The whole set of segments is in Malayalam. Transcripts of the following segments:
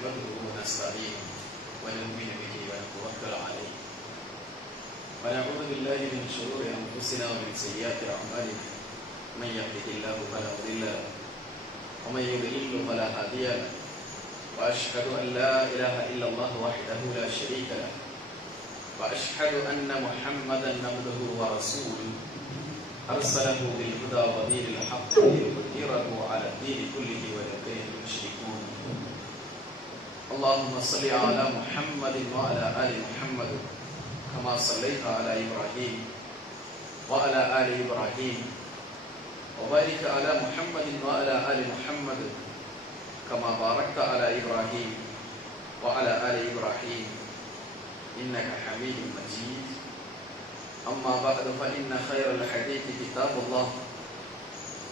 نحمده ونستعينه ونؤمن به ونتوكل عليه ونعوذ بالله من شرور أنفسنا ومن سيئات أعمالنا من يهده الله فلا مضل له ومن يضلل فلا هادي له وأشهد أن لا إله إلا الله وحده لا شريك له وأشهد أن محمدا عبده ورسوله أرسله بالهدى ودين الحق ليظهره على الدين كله ولو كره المشركون. اللهم صل على محمد وعلى آل محمد كما صليت على إبراهيم وعلى آل إبراهيم وبارك على محمد وعلى آل محمد كما باركت على إبراهيم وعلى آل إبراهيم إنك حميد مجيد. أما بعد فإن خير الحديث كتاب الله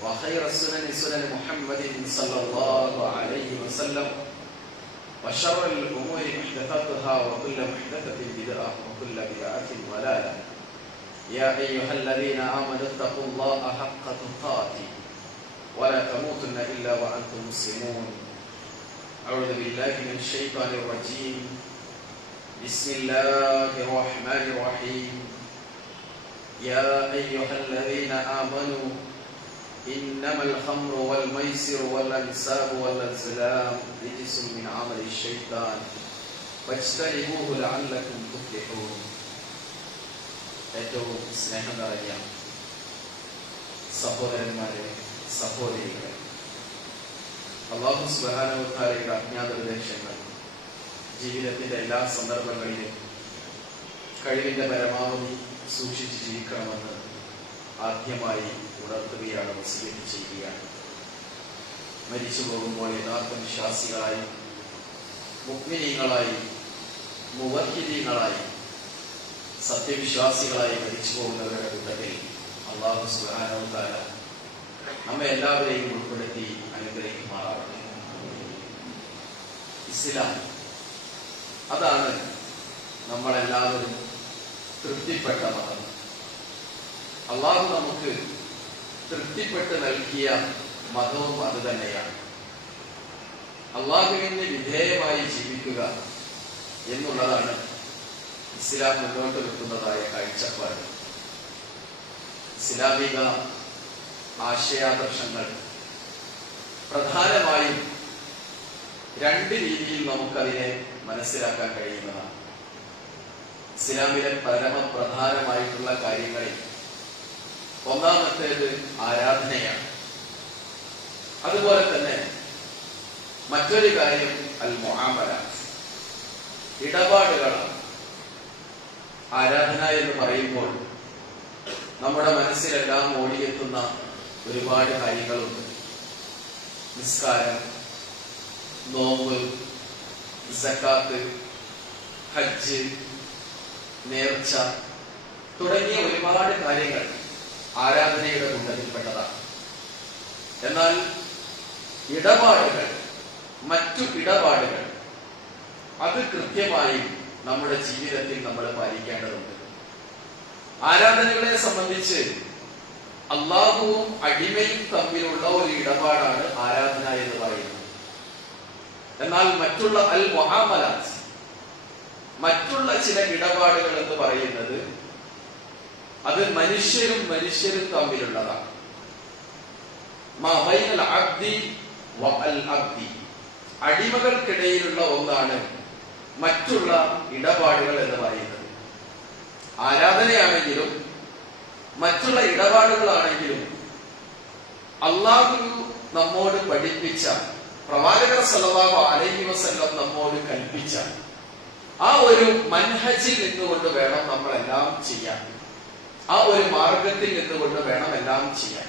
وخير السنن سنن محمد صلى الله عليه وسلم وشر الأمور محدثاتها وكل محدثة بدعة وكل بدعة ضلالة. يا أيها الذين آمنوا اتقوا الله حق تقاته ولا تموتن إلا وأنتم مسلمون. أعوذ بالله من الشيطان الرجيم. بسم الله الرحمن الرحيم. يا أيها الذين آمنوا إنما الخمر والميسر والأنساب والأزلام رجس من عمل الشيطان فاجتنبوه لعلكم تفلحون. ഏറ്റവും സ്നേഹം നിറഞ്ഞ സഹോദരന്മാരെ, സഹോദരികളെ, അല്ലാഹു സുബ്ഹാനഹു വ തആലയുടെ അജ്ഞാത ഉപദേശങ്ങൾ ജീവിതത്തിന്റെ എല്ലാ സന്ദർഭങ്ങളിലും കഴിവിന്റെ പരമാവധി സൂക്ഷിച്ച് ജീവിക്കണമെന്ന് ആദ്യമായി ഉണർത്തുകയാണ്, വസിയത്ത് ചെയ്യുകയാണ്. മരിച്ചു പോകുമ്പോൾ യഥാർത്ഥ വിശ്വാസികളായി, മുഅ്മിനീങ്ങളായി, മുവഹ്ഹിദീങ്ങളായി, സത്യവിശ്വാസികളായി മരിച്ചു പോകുന്നവരുടെ കൂട്ടത്തിൽ അല്ലാഹു സുബ്ഹാനഹു വ തആല നമ്മെ എല്ലാവരെയും ഉൾപ്പെടുത്തി അനുഗ്രഹിക്കുമാറാവട്ടെ. ഇസ്ലാം അതാണ് നമ്മളെല്ലാവരും തൃപ്തിപ്പെട്ട മതം. അല്ലാഹു നമുക്ക് തൃപ്തിപ്പെട്ട് നൽകിയ മതവും അത് തന്നെയാണ്. അല്ലാഹുവിന് വിധേയമായി ജീവിക്കുക എന്നുള്ളതാണ് ഇസ്ലാം മുന്നോട്ട് വെക്കുന്നതായ കാഴ്ചപ്പാട്. ഇസ്ലാമിക ആശയാദർശങ്ങൾ പ്രധാനമായും രണ്ട് രീതിയിൽ നമുക്കതിനെ മനസ്സിലാക്കാൻ കഴിയുന്നതാണ്. ഇസ്ലാമിലെ പരമപ്രധാനമായിട്ടുള്ള കാര്യങ്ങളിൽ ഒന്നാമത്തേത് ആരാധനയാണ്. അതുപോലെ തന്നെ മറ്റൊരു കാര്യം അൽ മുആമല, ഇടപാടുകളാണ്. ആരാധന എന്ന് പറയുമ്പോൾ നമ്മുടെ മനസ്സിലെല്ലാം ഓടിയെത്തുന്ന ഒരുപാട് കാര്യങ്ങളുണ്ട്. നിസ്കാരം, നോമ്പ്, സക്കാത്ത്, ഹജ്ജ്, നേർച്ച തുടങ്ങിയ ഒരുപാട് കാര്യങ്ങൾ ആരാധനയുടെ കൂട്ടത്തിൽപ്പെട്ടതാണ്. എന്നാൽ ഇടപാടുകൾ, മറ്റു ഇടപാടുകൾ, അത് കൃത്യമായും നമ്മുടെ ജീവിതത്തിൽ നമ്മൾ പാലിക്കേണ്ടതുണ്ട്. ആരാധനകളെ സംബന്ധിച്ച് അല്ലാഹുവും അടിമയും തമ്മിലുള്ള ഒരു ഇടപാടാണ് ആരാധന എന്ന് പറയുന്നത്. എന്നാൽ മറ്റുള്ള അൽ മുആമലാത്ത്, മറ്റുള്ള ചില ഇടപാടുകൾ എന്ന് പറയുന്നത് അത് മനുഷ്യരും തമ്മിലുള്ളതാണ്. മാ ബൈനൽ അബ്ദി വ അൽ അബ്ദി, അടിമകൾക്കിടയിലുള്ള ഒന്നാണ് മറ്റുള്ള ഇടപാടുകൾ എന്ന് പറയുന്നത്. ആരാധനയാണെങ്കിലും മറ്റുള്ള ഇടപാടുകളാണെങ്കിലും അല്ലാഹു നമ്മോട് പഠിപ്പിച്ച, പ്രവാചകർ സല്ലല്ലാഹു അലൈഹി വസല്ലം നമ്മോട് കൽപ്പിച്ച ആ ഒരു മൻഹജിൽ നിന്നുകൊണ്ട് വേണം നമ്മളെല്ലാം ചെയ്യാൻ. ആ ഒരു മാർഗത്തിൽ നിന്നുകൊണ്ട് വേണം എല്ലാം ചെയ്യാൻ.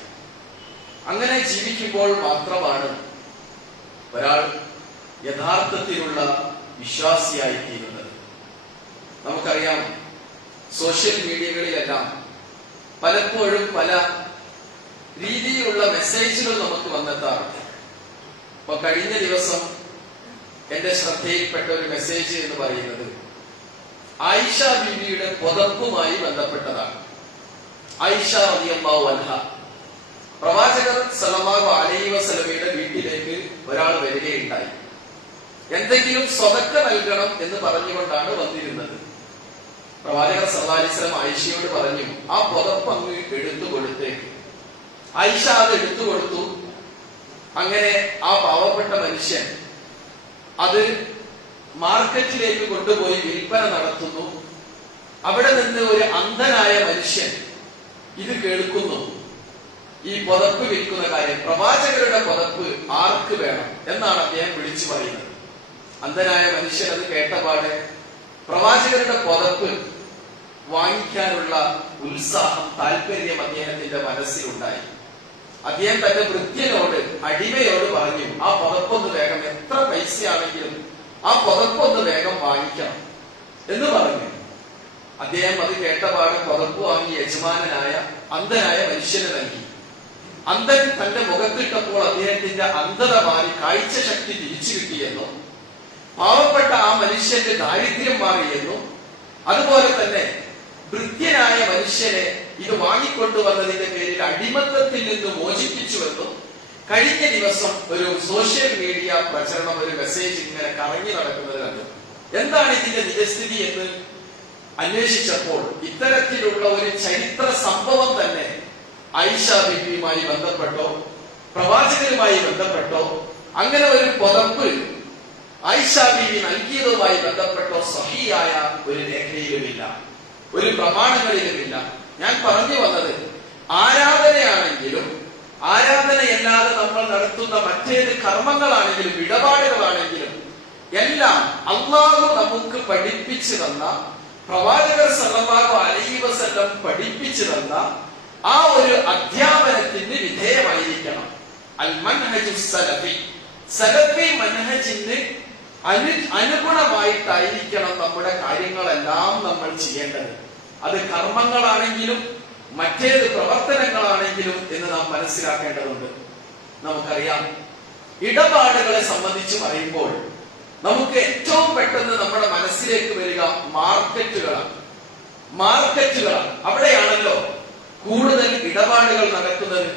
അങ്ങനെ ജീവിക്കുമ്പോൾ മാത്രമാണ് ഒരാൾ യഥാർത്ഥത്തിലുള്ള വിശ്വാസിയായി തീരുന്നത്. നമുക്കറിയാം, സോഷ്യൽ മീഡിയകളിലെല്ലാം പലപ്പോഴും പല രീതിയിലുള്ള മെസ്സേജുകൾ നമുക്ക് വന്നെത്താറുണ്ട്. അപ്പൊ കഴിഞ്ഞ ദിവസം എന്റെ ശ്രദ്ധയിൽപ്പെട്ട ഒരു മെസ്സേജ് എന്ന് പറയുന്നത് ആയിഷ ബീവിയുടെ പുതപ്പുമായി ബന്ധപ്പെട്ടതാണ്. ആയിഷ റളിയല്ലാഹു അൻഹ പ്രവാചകർ സല്ലല്ലാഹു അലൈഹി വസല്ലമയുടെ വീട്ടിലേക്ക് ഒരാൾ വരികയുണ്ടായി. എന്തെങ്കിലും സ്വതക്ക നൽകണം എന്ന് പറഞ്ഞുകൊണ്ടാണ് വന്നിരുന്നത്. പ്രവാചകർ സല്ലല്ലാഹു അലൈഹി വസല്ലം ആയിഷയോട് പറഞ്ഞു, ആ പുതപ്പ് അങ്ങ് എടുത്തു കൊടുത്തേക്ക്. ആയിഷ അത് എടുത്തു കൊടുത്തു. അങ്ങനെ ആ പാവപ്പെട്ട മനുഷ്യൻ അത് മാർക്കറ്റിലേക്ക് കൊണ്ടുപോയി വിൽപ്പന നടത്തുന്നു. അവിടെ നിന്ന് ഒരു അന്ധനായ മനുഷ്യൻ ഇത് കേൾക്കുന്നു, ഈ പുതപ്പ് വിൽക്കുന്ന കാര്യം. പ്രവാചകരുടെ പുതപ്പ് ആർക്ക് വേണം എന്നാണ് അദ്ദേഹം വിളിച്ചു പറയുന്നത്. അന്ധനായ മനുഷ്യൻ അത് കേട്ടപാടെ പ്രവാചകരുടെ പുതപ്പ് വാങ്ങിക്കാനുള്ള ഉത്സാഹം, താല്പര്യം അദ്ദേഹത്തിന്റെ മനസ്സിലുണ്ടായി. അദ്ദേഹം തന്റെ ഭൃത്യനോട്, അടിമയോട് പറഞ്ഞു, ആ പുതപ്പൊന്ന് വേഗം, എത്ര പൈസയാണെങ്കിലും ആ പുതപ്പൊന്ന് വേഗം വാങ്ങിക്കണം എന്ന് പറഞ്ഞു. അദ്ദേഹം അത് കേട്ടപാട് പുതപ്പ് വാങ്ങി യജമാനായ അന്ധനായ മനുഷ്യന് നൽകി. അന്ധൻ തന്റെ മുഖത്തിട്ടപ്പോൾ അദ്ദേഹത്തിന്റെ അന്ധത മാറി കാഴ്ച ശക്തി തിരിച്ചു കിട്ടിയെന്നും പാവപ്പെട്ട ആ മനുഷ്യന്റെ ദാരിദ്ര്യം മാറിയെന്നും അതുപോലെ തന്നെ ഭൃത്യനായ മനുഷ്യനെ ഇത് വാങ്ങിക്കൊണ്ടുവന്നതിന്റെ പേരിൽ അടിമത്തത്തിൽ നിന്ന് മോചിപ്പിച്ചുവെന്നും കഴിഞ്ഞ ദിവസം ഒരു സോഷ്യൽ മീഡിയ പ്രചരണം, ഒരു മെസ്സേജ് ഇങ്ങനെ കറങ്ങി നടക്കുന്നത് കണ്ടു. എന്താണ് ഇതിന്റെ നിജസ്ഥിതി എന്ന് അന്വേഷിച്ചപ്പോൾ ഇത്തരത്തിലുള്ള ഒരു ചരിത്ര സംഭവം തന്നെ ആയിഷ ബീവിയുമായി ബന്ധപ്പെട്ടോ പ്രവാചകരുമായി ബന്ധപ്പെട്ടോ അങ്ങനെ ഒരു പുതപ്പ് ആയിഷ ബീവി നൽകിയതുമായി ബന്ധപ്പെട്ടോ സഹിയായ ഒരു രേഖയിലുമില്ല, ഒരു പ്രമാണങ്ങളിലുമില്ല. ഞാൻ പറഞ്ഞു വന്നത്, ആരാധനയാണെങ്കിലും ആരാധനയല്ലാതെ നമ്മൾ നടത്തുന്ന മറ്റേത് കർമ്മങ്ങളാണെങ്കിലും ഇടപാടുകളാണെങ്കിലും എല്ലാം അല്ലാഹു നമുക്ക് പഠിപ്പിച്ചു തന്ന, പ്രവാചകർ സല്ലല്ലാഹു അലൈഹി വസല്ലം പഠിപ്പിച്ചു തന്ന ആ ഒരു അധ്യാപനത്തിന് വിധേയമായിരിക്കണം. അൽ മൻഹജു സലഫി, സലഫി മൻഹജിന് അനുഗുണമായിട്ടായിരിക്കണം നമ്മുടെ കാര്യങ്ങളെല്ലാം നമ്മൾ ചെയ്യേണ്ടത്. അത് കർമ്മങ്ങളാണെങ്കിലും മറ്റേത് പ്രവർത്തനങ്ങളാണെങ്കിലും എന്ന് നാം മനസ്സിലാക്കേണ്ടതുണ്ട്. നമുക്കറിയാം, ഇടപാടുകളെ സംബന്ധിച്ച് പറയുമ്പോൾ നമുക്ക് ഏറ്റവും പെട്ടെന്ന് നമ്മുടെ മനസ്സിലേക്ക് വരിക മാർക്കറ്റുകളാണ്. അവിടെയാണല്ലോ കൂടുതൽ ഇടപാടുകൾ നടക്കുന്നത്.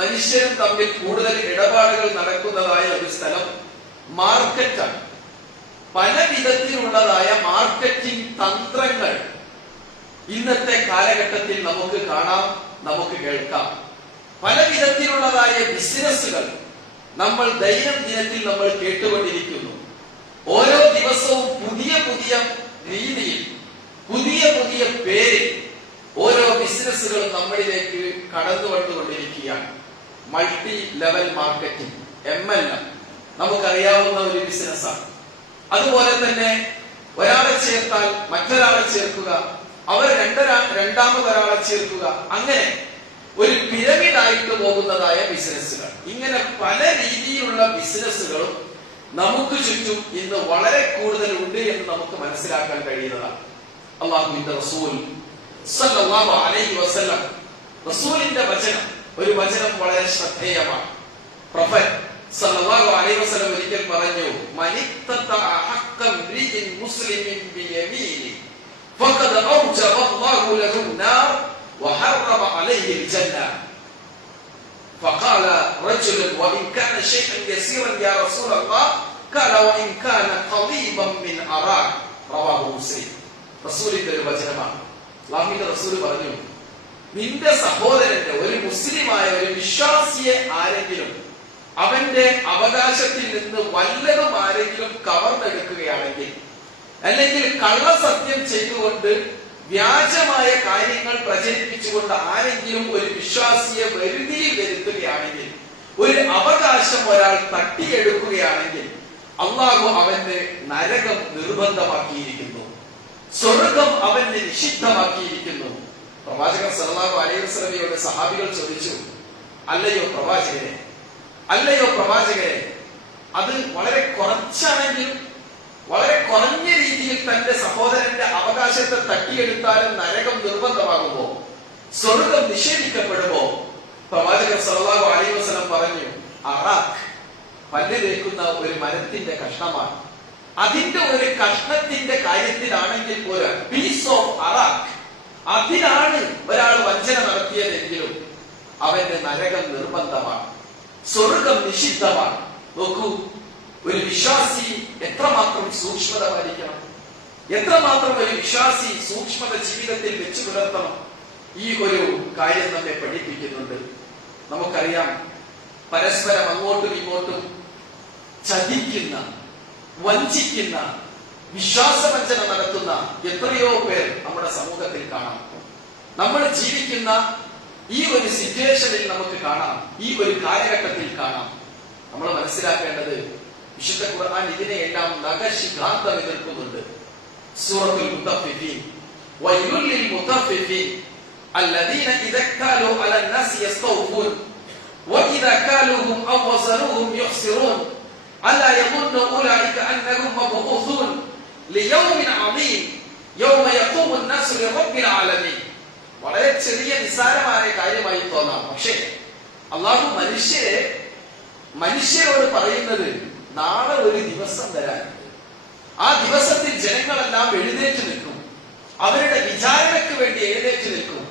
മനുഷ്യരും തമ്മിൽ കൂടുതൽ ഇടപാടുകൾ നടക്കുന്നതായ ഒരു സ്ഥലം മാർക്കറ്റാണ്. പല വിധത്തിലുള്ളതായ മാർക്കറ്റിംഗ് തന്ത്രങ്ങൾ ഇന്നത്തെ കാലഘട്ടത്തിൽ നമുക്ക് കാണാം, നമുക്ക് കേൾക്കാം. പല വിധത്തിലുള്ളതായ ബിസിനസ്സുകൾ നമ്മൾ ദൈനംദിനത്തിൽ നമ്മൾ കേട്ടുകൊണ്ടിരിക്കുന്നു. ഓരോ ദിവസവും പുതിയ പുതിയ രീതിയിൽ, പുതിയ പുതിയ പേരിൽ ഓരോ ബിസിനസ്സുകളും നമ്മളിലേക്ക് കടന്നു വന്നുകൊണ്ടിരിക്കുകയാണ്. മൾട്ടി ലെവൽ മാർക്കറ്റിംഗ്, MLM, നമുക്കറിയാവുന്ന ഒരു ബിസിനസ്സാണ്. അതുപോലെ തന്നെ ഒരാളെ ചേർത്താൽ മറ്റൊരാളെ ചേർക്കുക, അവർ രണ്ടാമതൊരാളെ ചേർക്കുക, അങ്ങനെ ഒരു പിരമിഡായിട്ട് പോകുന്നതായ ബിസിനസ്സുകൾ. ഇങ്ങനെ പല രീതിയിലുള്ള ബിസിനസ്സുകളും നമുക്ക് ചുറ്റും ഇന്ന് വളരെ കൂടുതൽ ഉണ്ട് എന്ന് നമുക്ക് മനസ്സിലാക്കാൻ കഴിയുന്നതാണ്. അല്ലാഹുവിന്റെ റസൂൽ സല്ലല്ലാഹു അലൈഹി വസല്ലം, റസൂലിന്റെ വചനം, ഒരു വചനം വളരെ ശ്രദ്ധേയമാണ്. പ്രൊഫറ്റ് സല്ലല്ലാഹു അലൈഹി വസല്ലം ഒരിക്കൽ പറഞ്ഞു, മനിത്തതഅ ഹഖ്ഖൻ റിജിൻ മുസ്ലിമിൻ ബിയമീനി ഫഖദ ഔജബ അല്ലാഹു ലഹു നാർ വഹറമ അലൈഹി الجنة. فقال رجل وإن كان شيئا يسيرا يا رسول الله قال وإن كان قضيبا من أراك. رواه مسلم. റസൂലിന്റെ ഒരു വചനമാണ്. അല്ലാഹുവിന്റെ റസൂൽ പറഞ്ഞു, നിന്റെ സഹോദരന്റെ, ഒരു മുസ്ലിമായ ഒരു വിശ്വാസിയെ ആരെങ്കിലും അവന്റെ അവകാശത്തിൽ നിന്ന് വല്ലതും ആരെങ്കിലും കവർന്നെടുക്കുകയാണെങ്കിൽ, അല്ലെങ്കിൽ കള്ളസത്യം ചെയ്തുകൊണ്ട് വ്യാജമായ കാര്യങ്ങൾ പ്രചരിപ്പിച്ചുകൊണ്ട് ആരെങ്കിലും ഒരു വിശ്വാസിയെ വരുതിയിൽ വരുത്തുകയാണെങ്കിൽ, ഒരു അവകാശം ഒരാൾ തട്ടിയെടുക്കുകയാണെങ്കിൽ, അല്ലാഹു അവന്റെ നരകം നിർബന്ധമാക്കിയിരിക്കുന്നു, സ്വർഗം അവന് നിഷിദ്ധമാക്കിയിരിക്കുന്നു. പ്രവാചകൻ സല്ലല്ലാഹു അലൈഹി വസല്ലമയോട് സഹാബികൾ ചോദിച്ചു, അല്ലയോ പ്രവാചകരെ, അത് വളരെ കുറച്ചാണെങ്കിലും, വളരെ കുറഞ്ഞ രീതിയിൽ തന്റെ സഹോദരന്റെ അവകാശത്തെ തട്ടിയെടുത്താലും നരകം നിർബന്ധമാകുമോ, സ്വർഗം നിഷേധിക്കപ്പെടുമോ? പ്രവാചകൻ സല്ലല്ലാഹു അലൈഹി വസല്ലം പറഞ്ഞു, അറാഖ്, പല്ല് തേക്കുന്ന ഒരു മരത്തിന്റെ കഷ്ണമാണ്. അതിന്റെ ഒരു കഷ്ണത്തിന്റെ കാര്യത്തിലാണെങ്കിൽ പോലും, പീസ് ഓഫ് അറാഖ്, അതിനാണ് ഒരാൾ വഞ്ചന നടത്തിയതെങ്കിലും അവന്റെ നരകം നിർബന്ധമാണ്, സ്വർഗം നിഷിദ്ധമാണ്. നോക്കൂ, ഒരു വിശ്വാസി എത്രമാത്രം സൂക്ഷ്മത പാലിക്കണം, എത്രമാത്രം ഒരു വിശ്വാസി സൂക്ഷ്മത ജീവിതത്തിൽ വെച്ചു പുലർത്തണം, ഈ ഒരു കാര്യം നമ്മെ പഠിപ്പിക്കുന്നുണ്ട്. നമുക്കറിയാം, പരസ്പരം അങ്ങോട്ടും ഇങ്ങോട്ടും ചതിക്കുന്ന, വഞ്ചിക്കുന്ന, വിശ്വാസവഞ്ചന നടത്തുന്ന എത്രയോ പേർ നമ്മുടെ സമൂഹത്തിൽ കാണാം. നമ്മൾ ജീവിക്കുന്ന ഈ ഒരു സിറ്റുവേഷനിൽ നമുക്ക് കാണാം, ഈ ഒരു കാലഘട്ടത്തിൽ കാണാം. നമ്മൾ മനസ്സിലാക്കേണ്ടത്, വിശുദ്ധ ഖുർആൻ ഇതിനെയെല്ലാം നഖശിഖാന്തം എതിർക്കുന്നുണ്ട്. സൂറത്തുൽ മുത്തഫിഫീൻ, വൈലുൽ ലിൽ മുത്തഫിഫീൻ അല്ലദീന ഇദാ കാലൂ അലൻ നാസി യസ്തൗഫൂൻ വഇദാ കാലൂഹും ഔ വസനുഹും യുഖ്സിറൂൻ അലാ യظുന്നു ഉലൈക അന്നഹും മബ്ഊസൂൻ ലിയൗമിൻ അദീം യൗമ യഖൂമു അൻ-നാസു ലിറബ്ബിൽ ആലമീൻ. വളരെ ചെറിയ നിസ്സാരമായ കാര്യമായി തോന്നാം, പക്ഷേ അല്ലാഹു മനുഷ്യരോട് പറയുന്നത്, നാളെ ഒരു ദിവസം വരാനുണ്ട്. ആ ദിവസത്തിൽ ജനങ്ങളെല്ലാം എഴുന്നേറ്റ് നിൽക്കും, അവരുടെ വിചാരണയ്ക്ക് വേണ്ടി എഴുന്നേറ്റ് നിൽക്കും.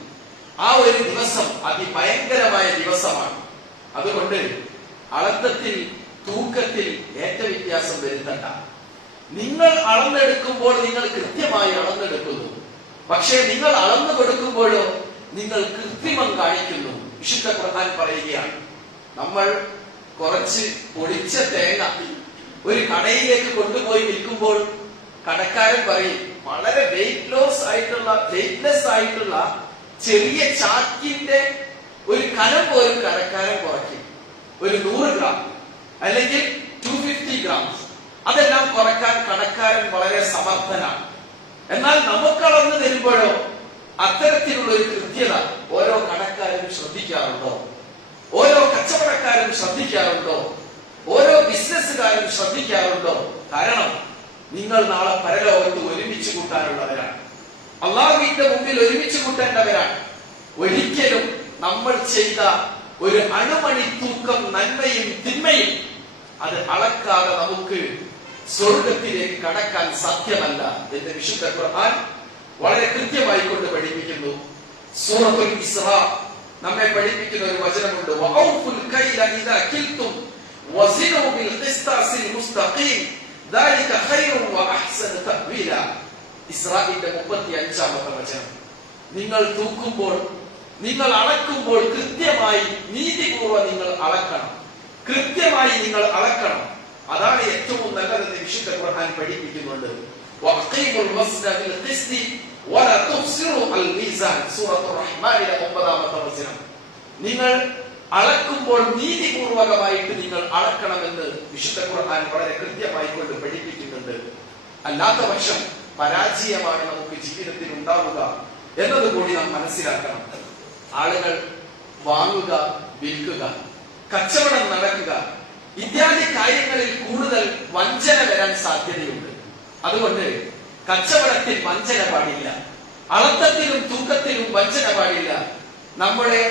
ആ ഒരു ദിവസം അതിഭയങ്കരമായ ദിവസമാണ്. അതുകൊണ്ട് അളത്തത്തിൽ, തൂക്കത്തിൽ ഏറ്റവ്യത്യാസം വരുത്തണ്ട. നിങ്ങൾ അളന്നെടുക്കുമ്പോൾ നിങ്ങൾ കൃത്യമായി അളന്നെടുക്കുന്നു, പക്ഷേ നിങ്ങൾ അളന്നു കൊടുക്കുമ്പോഴോ നിങ്ങൾ കൃത്രിമം കാണിക്കുന്നു. വിശുദ്ധ ഖുർആൻ പറയുകയാണ്, നമ്മൾ കുറച്ച് പൊടിച്ച തേങ്ങ ഒരു കടയിലേക്ക് കൊണ്ടുപോയി വിൽക്കുമ്പോൾ കടക്കാരൻ പറയും, വളരെ വെയിറ്റ്ലെസ് ആയിട്ടുള്ള ചെറിയ ചാക്കിന്റെ ഒരു കനം പോലും കടക്കാരൻ കുറയ്ക്കും. ഒരു 100 ഗ്രാം അല്ലെങ്കിൽ 250 ഗ്രാംസ് അതെല്ലാം കുറയ്ക്കാൻ കടക്കാരൻ വളരെ സമർത്ഥനാണ്. എന്നാൽ നമുക്ക് അളന്നു തരുമ്പോഴോ അത്തരത്തിലുള്ള ഒരു കൃത്യത ഓരോ കടക്കാരും ശ്രദ്ധിക്കാറുണ്ടോ? ഓരോ കച്ചവടക്കാരും ശ്രദ്ധിക്കാറുണ്ടോ? ഓരോ ബിസിനസ്സുകാരും ശ്രദ്ധിക്കാറുണ്ടോ? കാരണം നിങ്ങൾ നാളെ പരലോകത്ത് ഒരുമിച്ച് കൂട്ടാനുള്ളവരാണ്, അള്ളാഹുവിന്റെ മുമ്പിൽ ഒരുമിച്ച് കൂട്ടേണ്ടവരാണ്. ഒരിക്കലും നമ്മൾ ചെയ്ത ഒരു അണുമണി തൂക്കം നന്മയും തിന്മയും അത് അളക്കാതെ നമുക്ക് സ്വർഗത്തിലേക്ക് കടക്കാൻ സാധ്യമല്ല എന്ന് വിശുദ്ധ ഖുർആൻ വളരെ കൃത്യമായി കൊണ്ട് പഠിപ്പിക്കുന്നു. സൂറത്തുൽ ഇസ്റാ നമ്മെ പഠിപ്പിക്കുന്ന ഒരു വചനമുണ്ട്, വഔഫുൽ കൈല ഇദാ കിൽതും വസിനു ബിൽ ഖിസ്താസിൽ മുസ്തഖീം ദാലിക ഖൈറുൻ വഅഹ്സനു തഅ്വീല. ഇസ്രാഈലിന്റെ 35-ാമത്തെ വചനം. നിങ്ങൾ തൂക്കുമ്പോൾ, നിങ്ങൾ അളക്കുമ്പോൾ കൃത്യമായി നീതിപൂർവ്വം നിങ്ങൾ അളക്കണം, കൃത്യമായി നിങ്ങൾ അളക്കണം. അതാണ് ഏറ്റവും നല്ലതെന്ന് വിശുദ്ധ ഖുർആൻ പഠിപ്പിക്കുന്നുണ്ട്. വഖീമുൽ വസ്ന ബിൽ ഖിസ്തി വലാ തുഖ്സിറു അൽ മീസാൻ. സൂറത്തുർ റഹ്മാനിലെ 9-ാമത്തെ വചനം. നിങ്ങൾ അളക്കുമ്പോൾ നീതിപൂർവകമായിട്ട് നിങ്ങൾ അളക്കണമെന്ന് വിശുദ്ധ ഖുർആൻ വളരെ കൃത്യമായി കൊണ്ട് പഠിപ്പിക്കുന്നുണ്ട്. അല്ലാത്ത പക്ഷം പരാജയമാണ് നമുക്ക് ജീവിതത്തിൽ ഉണ്ടാവുക എന്നതുകൂടി നാം മനസ്സിലാക്കണം. ആളുകൾ വാങ്ങുക, വിൽക്കുക, കച്ചവടം നടക്കുക ഇത്യാദി കാര്യങ്ങളിൽ കൂടുതൽ വഞ്ചന വരാൻ സാധ്യതയുണ്ട്. അതുകൊണ്ട് കച്ചവടത്തിൽ വഞ്ചന പാടില്ല, അളത്തത്തിലും തൂക്കത്തിലും വഞ്ചന പാടില്ല. നമ്മുടെ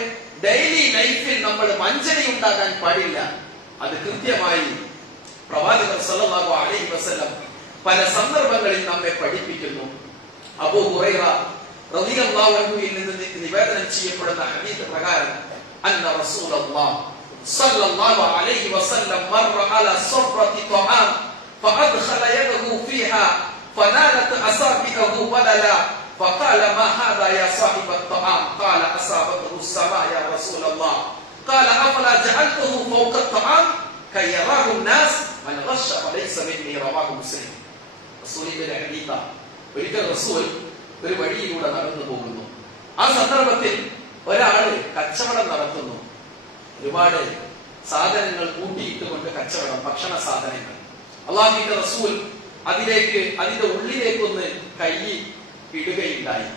ഡെയിലി ലൈഫിൽ നമ്മൾ വഞ്ചനയുണ്ടാകാൻ പാടില്ല. അത് കൃത്യമായി പ്രവാചകൻ സല്ലല്ലാഹു അലൈഹി വസല്ലം പല സന്ദർഭങ്ങളിൽ നമ്മെ പഠിപ്പിക്കുന്നു. അബൂ ഹുറൈറ റളിയല്ലാഹു അൻഹുവിൽ നിന്ന് നിവേദനം ചെയ്യപ്പെടുന്ന ഹദീസ് പ്രകാരം അന്ന റസൂലുള്ളാഹി സല്ലല്ലാഹു അലൈഹി വസല്ലം മറ അലാ സഫറത്തി തആം فأدخل يده فيها فنالت أصابعه بللا فقال ما هذا يا صاحب الطعام قال أصابته السماء يا رسول الله قال أفلا جعلته فوق الطعام كي يراه الناس من غش فليس مني رواه مسلم. റസൂലിന്റെ ഹദീസ. ഒരിക്കൽ റസൂൽ ഒരു വഴിയിലൂടെ നടന്നു പോകുന്നു. ആ സന്ദർഭത്തിൽ ഒരാള് കച്ചവടം നടത്തുന്നു. ഒരുപാട് സാധനങ്ങൾ കൂട്ടിയിട്ടുകൊണ്ട് കച്ചവടം, ഭക്ഷണ സാധനങ്ങൾ. അല്ലാഹുവിന്റെ റസൂൽ അതിന്റെ ഉള്ളിലേക്കൊന്ന് കൈ ഇടുകയുണ്ടായി.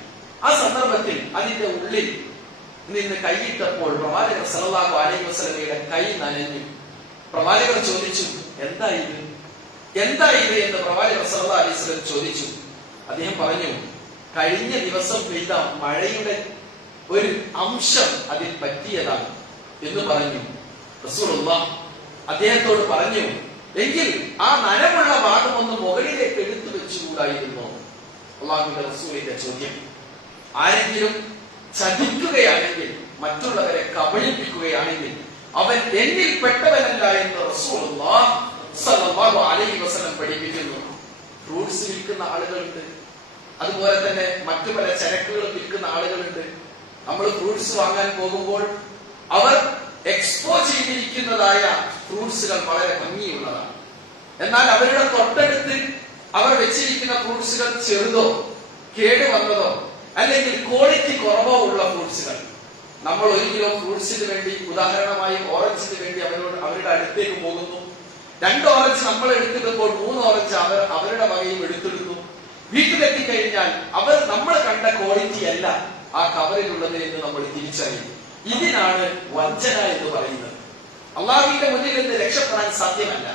ആ സന്ദർഭത്തിൽ അതിന്റെ ഉള്ളിൽ നിന്ന് കൈയിട്ടപ്പോൾ പ്രവാചകർ സല്ലല്ലാഹു അലൈഹി വസല്ലമയുടെ കൈ നനഞ്ഞു. പ്രവാചകർ ചോദിച്ചു, എന്താ ഇത് എന്ന് പ്രവാചകർ സല്ലല്ലാഹു അലൈഹി വസല്ലം ചോദിച്ചു. അദ്ദേഹം പറഞ്ഞു, കഴിഞ്ഞ ദിവസം പെയ്ത മഴയുടെ ഒരു അംശം അതിൽ പറ്റിയതാണ് എന്ന് പറഞ്ഞു. റസൂലുള്ളാഹി അദ്ദേഹത്തോട് പറഞ്ഞു, എങ്കിൽ ആ നനവുള്ള ഭാഗം ഒന്ന് മുകളിലേക്ക് എടുത്തു വെച്ചുകൂടായിരുന്നു? അല്ലാഹുവിന്റെ റസൂലിന്റെ ചോദ്യം. ആരെങ്കിലും ചതിക്കുകയാണെങ്കിൽ, മറ്റുള്ളവരെ കബളിപ്പിക്കുകയാണെങ്കിൽ അവൻ എന്നിൽ പെട്ടവനല്ല എന്ന് റസൂലുള്ളാഹി സ്വല്ലല്ലാഹു സല്ലല്ലാഹു അലൈഹി വസല്ലം പഠിപ്പിക്കുന്നു. ഫ്രൂട്ട്സ് വിൽക്കുന്ന ആളുകളുണ്ട്, അതുപോലെ തന്നെ മറ്റു പല ചരക്കുകൾ വിൽക്കുന്ന ആളുകളുണ്ട്. നമ്മൾ ഫ്രൂട്ട്സ് വാങ്ങാൻ പോകുമ്പോൾ അവർ എക്സ്പോ ചെയ്തിരിക്കുന്നതായ ഫ്രൂട്ട്സുകൾ വളരെ ഭംഗിയുള്ളതാണ്. എന്നാൽ അവരുടെ തൊട്ടടുത്ത് അവർ വെച്ചിരിക്കുന്ന ഫ്രൂട്ട്സുകൾ ചെറുതോ കേടുവന്നതോ അല്ലെങ്കിൽ ക്വാളിറ്റി കുറവോ ഉള്ള ഫ്രൂട്ട്സുകൾ. നമ്മൾ 1 കിലോ ഫ്രൂട്ട്സിന് വേണ്ടി, ഉദാഹരണമായി ഓറഞ്ചിന് വേണ്ടി അവരുടെ അടുത്തേക്ക് പോകുന്നു. 2 ഓറഞ്ച് നമ്മൾ എടുത്തിടുമ്പോൾ 3 ഓറഞ്ച് അവരുടെ വകയും എടുത്തിടുന്നു. വീട്ടിലെത്തിക്കഴിഞ്ഞാൽ അവർ നമ്മൾ കണ്ട ക്വാളിറ്റി അല്ല ആ കവറിലുള്ളത് എന്ന് നമ്മൾ തിരിച്ചറിയും. ഇതിനാണ് വഞ്ചന എന്ന് പറയുന്നത്. അള്ളാഹുവിന്റെ മുന്നിൽ നിന്ന് രക്ഷപ്പെടാൻ സാധ്യമല്ല.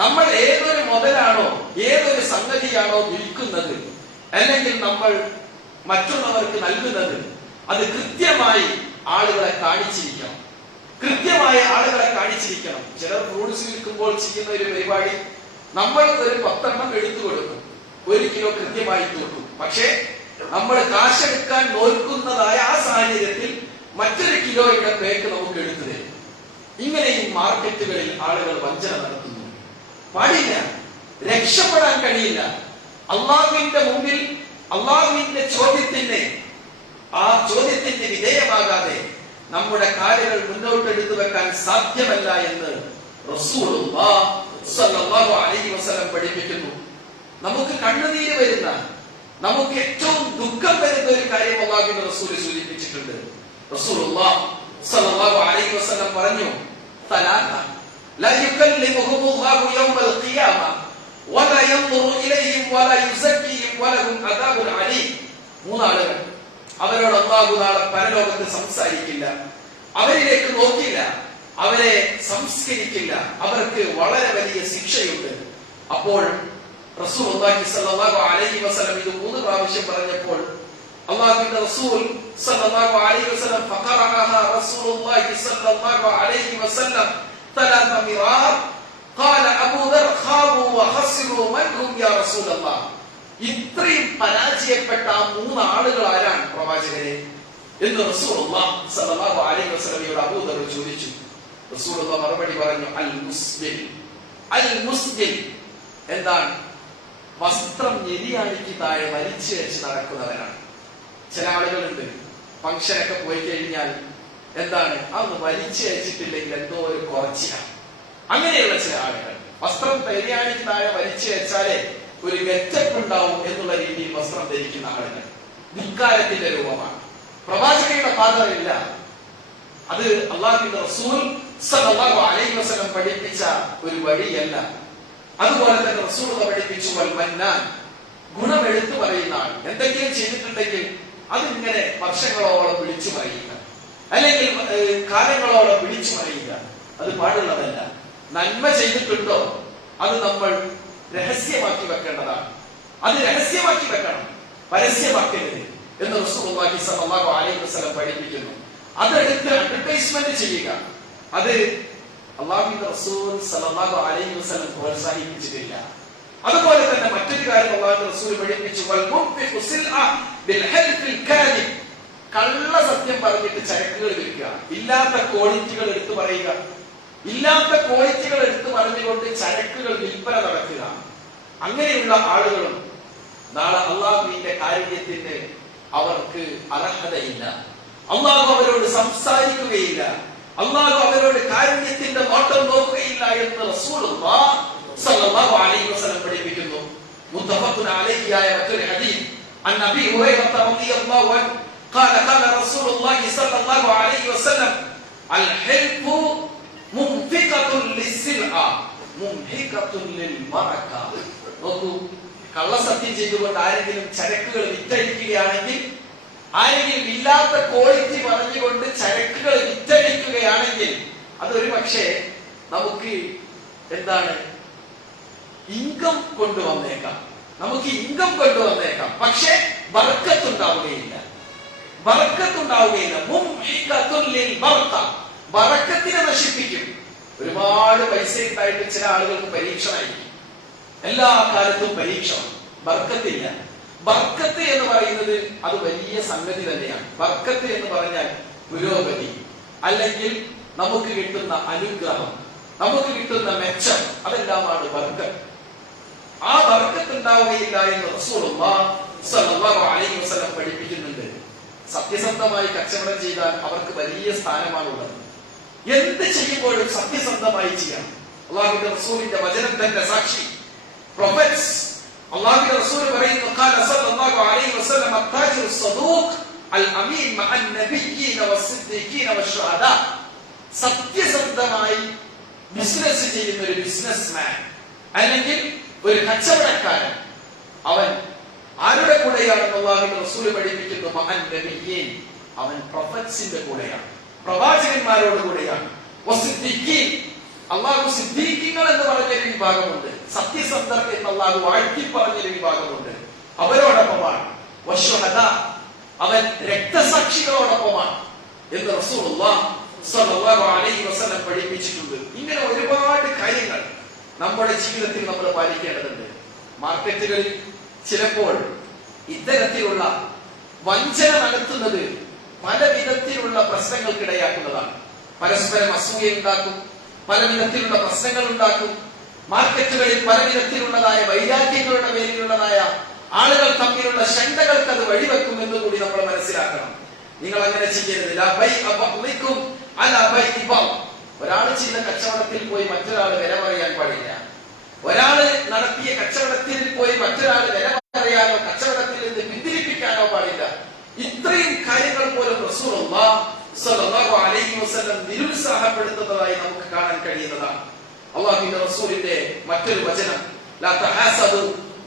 നമ്മൾ ഏതൊരു മുതലാണോ ഏതൊരു സംഗതിയാണോ വിൽക്കുന്നത് അല്ലെങ്കിൽ നമ്മൾ മറ്റുള്ളവർക്ക് നൽകുന്നത്, അത് കൃത്യമായി ആളുകളെ കാണിച്ചിരിക്കണം. ചിലർ ഫ്രൂട്ട്സ് വിൽക്കുമ്പോൾ ചെയ്യുന്ന ഒരു പരിപാടി, നമ്മൾ ഒരു 10 എണ്ണം എടുത്തു കൊടുക്കും, 1 കിലോ കൃത്യമായി തൂക്കും. പക്ഷേ നമ്മൾ കാശെടുക്കാൻ നോക്കുന്നതായ ആ സാഹചര്യത്തിൽ മറ്റൊരു കിലോയുടെ പേക്ക് നമുക്ക് എടുത്തു തരും. ഇങ്ങനെയും മാർക്കറ്റുകളിൽ ആളുകൾ വഞ്ചന നടത്തുന്നു. പാടില്ല, രക്ഷപ്പെടാൻ കഴിയില്ല. അള്ളാഹുവിന്റെ മുമ്പിൽ അള്ളാഹുവിന്റെ ആ ചോദ്യത്തിന് വിധേയമാകാതെ നമ്മുടെ കാര്യങ്ങൾ മുന്നോട്ടെടുത്തു വെക്കാൻ സാധ്യമല്ല എന്ന് റസൂലുള്ളാഹി സ്വല്ലല്ലാഹു അലൈഹി വസല്ലം പഠിപ്പിക്കുന്നു. നമുക്ക് കണ്ണുനീര് വരുന്ന, നമുക്ക് ഏറ്റവും ദുഃഖം വരുന്ന ഒരു കാര്യം അല്ലാഹുവിന്റെ റസൂൽ സൂചിപ്പിച്ചിട്ടുണ്ട്. റസൂലുള്ളാഹി സ്വല്ലല്ലാഹു അലൈഹി വസല്ലം പറഞ്ഞു, തലാഖ ലാ യുകല്ലിമുഹുമുല്ലാഹു യൗമൽ ഖിയാമ വലാ യൻദുറു ഇലൈഹിം വലാ യുസക്കിഹിം വലഹും അദാബുൻ അലീം. 3 ആളുകൾ, അവരോട് അല്ലാഹു നാളെ പരലോകത്ത് സംസാരിക്കില്ല, അവരിലേക്ക് നോക്കില്ല, അവരെ സംസ്കരിക്കില്ല, അവർക്ക് വളരെ വലിയ ശിക്ഷയുണ്ട്. അപ്പോൾ റസൂലുള്ളാഹി സ്വല്ലല്ലാഹു അലൈഹി വസല്ലം ഇത് 3 പ്രാവശ്യം പറഞ്ഞപ്പോൾ അല്ലാഹുവിന്റെ റസൂൽ സ്വല്ലല്ലാഹു അലൈഹി വസല്ലം ഫഖറഅഹ റസൂലുള്ളാഹി സ്വല്ലല്ലാഹു അലൈഹി വസല്ലം 3 മിറാർ ഖാല അബൂ ദർ ഖാബു വഖസിറു മൻഹും യാ റസൂലല്ലാഹ്. ഇത്രയും പരാജയപ്പെട്ട 3 ആളുകൾ ആരാണ് പ്രവാചകരെ എന്ന് റസൂലുള്ളാഹി സ്വല്ലല്ലാഹു അലൈഹി വസല്ലമയോട് അബൂ ദർ ചോദിച്ചു. റസൂലുള്ളാഹി മറുപടി പറഞ്ഞു, അൽ മുസ്ബിൽ എന്താണ്? വസ്ത്രം ഞെരിയാണിക്ക് താഴെ വലിച്ചു വെച്ച് നടക്കുന്നവരാണ്. ചില ആളുകളുണ്ട്, ഫംഗ്ഷനൊക്കെ പോയി കഴിഞ്ഞാൽ എന്താണ്, അന്ന് വലിച്ചു വെച്ചിട്ടില്ലെങ്കിൽ എന്തോ ഒരു കുറച്ചിലാണ്. അങ്ങനെയുള്ള ചില ആളുകൾ വസ്ത്രം ഞെരിയാണിക്ക് താഴെ വലിച്ചു വെച്ചാലേ ഒരു ഗെറ്റപ്പ് ഉണ്ടാവും എന്നുള്ള രീതിയിൽ വസ്ത്രം ധരിക്കുന്ന ആളുകൾ ധിക്കാരത്തിന്റെ രൂപമാണ്. പ്രവാചകയുടെ പാതയില്ല, അത് അല്ലാഹുവിന്റെ റസൂൽ സ്വല്ലല്ലാഹു അലൈഹി വസല്ലം പഠിപ്പിച്ച ഒരു വഴിയല്ല. അതുപോലെ തന്നെ റസൂൽ പഠിപ്പിച്ചു വൽ മന്നാൻ, ഗുണം എടുത്തു പറയുന്ന ആൾ. എന്തെങ്കിലും ചെയ്തിട്ടുണ്ടെങ്കിൽ അതിങ്ങനെ വർഷങ്ങളോളം വിളിച്ചു പറയുക, അല്ലെങ്കിൽ കാലങ്ങളോളം വിളിച്ചു പറയുക, അത് പാടുള്ളതല്ല. നന്മ ചെയ്തിട്ടുണ്ടോ അത് നമ്മൾ രഹസ്യമാക്കി വെക്കേണ്ടതാണ്. അത് രഹസ്യമാക്കി വെക്കണം, പരസ്യമാക്കരുത് എന്ന് റസൂലുള്ളാഹി സ്വല്ലല്ലാഹു അലൈഹി വസല്ലം പഠിപ്പിക്കുന്നു. അതെടുത്ത് അഡ്വർടൈസ്മെന്റ് ചെയ്യുക, അത് അല്ലാഹുവിന്റെ റസൂൽ സ്വല്ലല്ലാഹു അലൈഹി വസല്ലം പ്രോത്സാഹിപ്പിച്ചിട്ടില്ല. അതുപോലെ തന്നെ മറ്റൊരു കാര്യം അല്ലാഹുവിന്റെ റസൂൽ പഠിപ്പിച്ചു, വൽ മുൻഫിഖു സിൽഅ ബിൽ ഹൽഫിൽ കാദിബ്, കള്ള സത്യം പറഞ്ഞിട്ട് ചരക്കുകൾ വിൽക്കുക, ഇല്ലാത്ത ക്വാളിറ്റികൾ എടുത്തു പറയുക, ഇല്ലാത്ത ക്വാളിറ്റികൾ എടുത്തു പറഞ്ഞുകൊണ്ട് ചരക്കുകൾ വിൽപ്പന നടക്കുക. അങ്ങനെയുള്ള ആളുകളും നാളെ അല്ലാഹുവിന്റെ കാരുണ്യത്തിന് അവർക്ക് അർഹതയില്ല. അല്ലാഹു അവരോട് സംസാരിക്കുകയില്ല, അല്ലാഹു അവരോട് കാരുണ്യത്തിന്റെ നോട്ടം നോക്കുകയില്ല എന്ന് റസൂലുള്ളാഹി സ്വല്ലല്ലാഹു അലൈഹി വസല്ലം പഠിപ്പിക്കുന്നു. മുത്തഫഖുൻ അലൈഹിയായ മറ്റൊരു ഹദീസ് അൻ നബി ഹുറൈറ റളിയല്ലാഹു അൻഹു ഖാല ഖാല റസൂലുള്ളാഹി സ്വല്ലല്ലാഹു അലൈഹി വസല്ലം അൽ ഹൽഫു മുംഫിഖത്തുൻ ലിസ്സിൽഅ മുംഹിഖത്തുൻ ലിൽ ബറക. നോക്കൂ, കള്ളസത്യം ചെയ്തുകൊണ്ട് ആരെങ്കിലും ചരക്കുകൾ വിറ്റഴിക്കുകയാണെങ്കിൽ, ആരെങ്കിലും ഇല്ലാത്ത ക്വാളിറ്റി പറഞ്ഞുകൊണ്ട് ചരക്കുകൾ വിറ്റഴിക്കുകയാണെങ്കിൽ അതൊരു പക്ഷേ നമുക്ക് എന്താണ് ഇൻകം കൊണ്ടുവന്നേക്കാം, പക്ഷേ ബർക്കത്തുണ്ടാവുകയില്ല. മുംഹിഖത്തുൻ ലിൽ ബറക, ബറക്കത്തിനെ നശിപ്പിക്കും. ഒരുപാട് പൈസ ഉണ്ടായിട്ട് ചില ആളുകൾക്ക് പരീക്ഷണമായിരിക്കും, എല്ലാ കാലത്തും പരീക്ഷണം, ബർക്കത്തില്ല. ബർക്കത്ത് എന്ന് പറയുന്നത് അത് വലിയ സംഗതി തന്നെയാണ്. ബർക്കത്ത് എന്ന് പറഞ്ഞാൽ പുരോഗതി, അല്ലെങ്കിൽ നമുക്ക് കിട്ടുന്ന അനുഗ്രഹം, നമുക്ക് കിട്ടുന്ന മെച്ചം, അതെല്ലാമാണ് ബർക്കത്ത്. ആ ബർക്കത്ത് ഉണ്ടാവുകയില്ല എന്ന് റസൂലുള്ളാഹി സ്വല്ലല്ലാഹു അലൈഹി വസല്ലം പഠിപ്പിക്കുന്നുണ്ട്. സത്യസന്ധമായി കച്ചവടം ചെയ്താൽ അവർക്ക് വലിയ സ്ഥാനമാണുള്ളത്. എന്ത് ചെയ്യുമ്പോഴും സത്യസന്ധമായി ചെയ്യണം. അല്ലാഹുവിന്റെ റസൂലിന്റെ വചനം തന്നെ സാക്ഷി. പ്രൊഫറ്റ്സ് അല്ലാഹുവിന്റെ റസൂൽ പറയുന്നു, ഖാല സല്ലല്ലാഹു അലൈഹി വസല്ലം അത്താജിറു സദൂഖ് അൽ അമീൻ മഅൻ നബിയ്യീന വസ്സിദ്ദീഖീന വശുഹദാ. സത്യസന്ധമായി ബിസിനസ് ചെയ്യുന്ന ഒരു ബിസിനസ്മാൻ അല്ലെങ്കിൽ ഒരു കച്ചവടക്കാരൻ, അവൻ ആരുടെ കൂടെയാണെന്ന് അല്ലാഹുവിന്റെ റസൂൽ പഠിപ്പിക്കുന്നു, മഅൻ നബിയ്യീൻ, അവൻ പ്രൊഫറ്റ്സിന്റെ കൂടെയാണ്, പ്രവാചകന്മാരോട് കൂടെയാണ്. വസ്സിദ്ദീഖീൻ, അല്ലാഹു സിദ്ദീഖീങ്ങൾ എന്ന് പറഞ്ഞൊരു വിഭാഗമുണ്ട്, സത്യസന്ധർ എന്ന് അല്ലാഹു വാഴ്ത്തി പറഞ്ഞൊരു വിഭാഗമുണ്ട്, അവരോടൊപ്പമാണ്. വശുഹദാ, അവൻ രക്തസാക്ഷികളോടൊപ്പമാണ് എന്ന് റസൂലുള്ളാഹി സ്വല്ലല്ലാഹു അലൈഹി വസല്ലം പഠിപ്പിച്ചിട്ടുണ്ട്. ഇങ്ങനെ ഒരുപാട് കാര്യങ്ങൾ നമ്മുടെ ജീവിതത്തിൽ നമ്മൾ പാലിക്കേണ്ടതുണ്ട്. മാർക്കറ്റുകളിൽ ചിലപ്പോൾ ഇത്തരത്തിലുള്ള വഞ്ചന നടത്തുന്നത് പല വിധത്തിലുള്ള പ്രശ്നങ്ങൾക്കിടയാക്കുന്നതാണ്. പരസ്പരം അസൂയ ഉണ്ടാക്കും, പല വിധത്തിലുള്ള പ്രശ്നങ്ങൾ ഉണ്ടാക്കും. മാർക്കറ്റുകളിൽ പല വിധത്തിലുള്ളതായ വൈരാഗ്യങ്ങളുടെ പേരിലുള്ളതായ ആളുകൾ തമ്മിലുള്ള ശണ്ടകൾക്ക് അത് വഴിവെക്കും എന്ന് കൂടി നമ്മൾ മനസ്സിലാക്കണം. നിങ്ങൾ അങ്ങനെ ചെയ്യരുത്. ഒരാൾ ചെയ്ത കച്ചവടത്തിൽ പോയി മറ്റൊരാൾ വില പറയാൻ പാടില്ല. ഒരാള് നടത്തിയ കച്ചവടത്തിൽ പോയി മറ്റൊരാൾ വില പറയാനോ കച്ചവടത്തിൽ നിന്ന് പിന്തിരിപ്പിക്കാനോ പാടില്ല. ഇത്രയും കാര്യങ്ങൾ പോലും റസൂലുള്ളാഹി സ്വല്ലല്ലാഹു അലൈഹി വസല്ലം നിരുത്സാഹപ്പെടുത്തുന്നതായി നമുക്ക് കാണാൻ കഴിയുന്നതാണ്. അല്ലാഹുവിന്റെ റസൂലിന്റെ മറ്റൊരു വചനം, ലാ തഹാസദു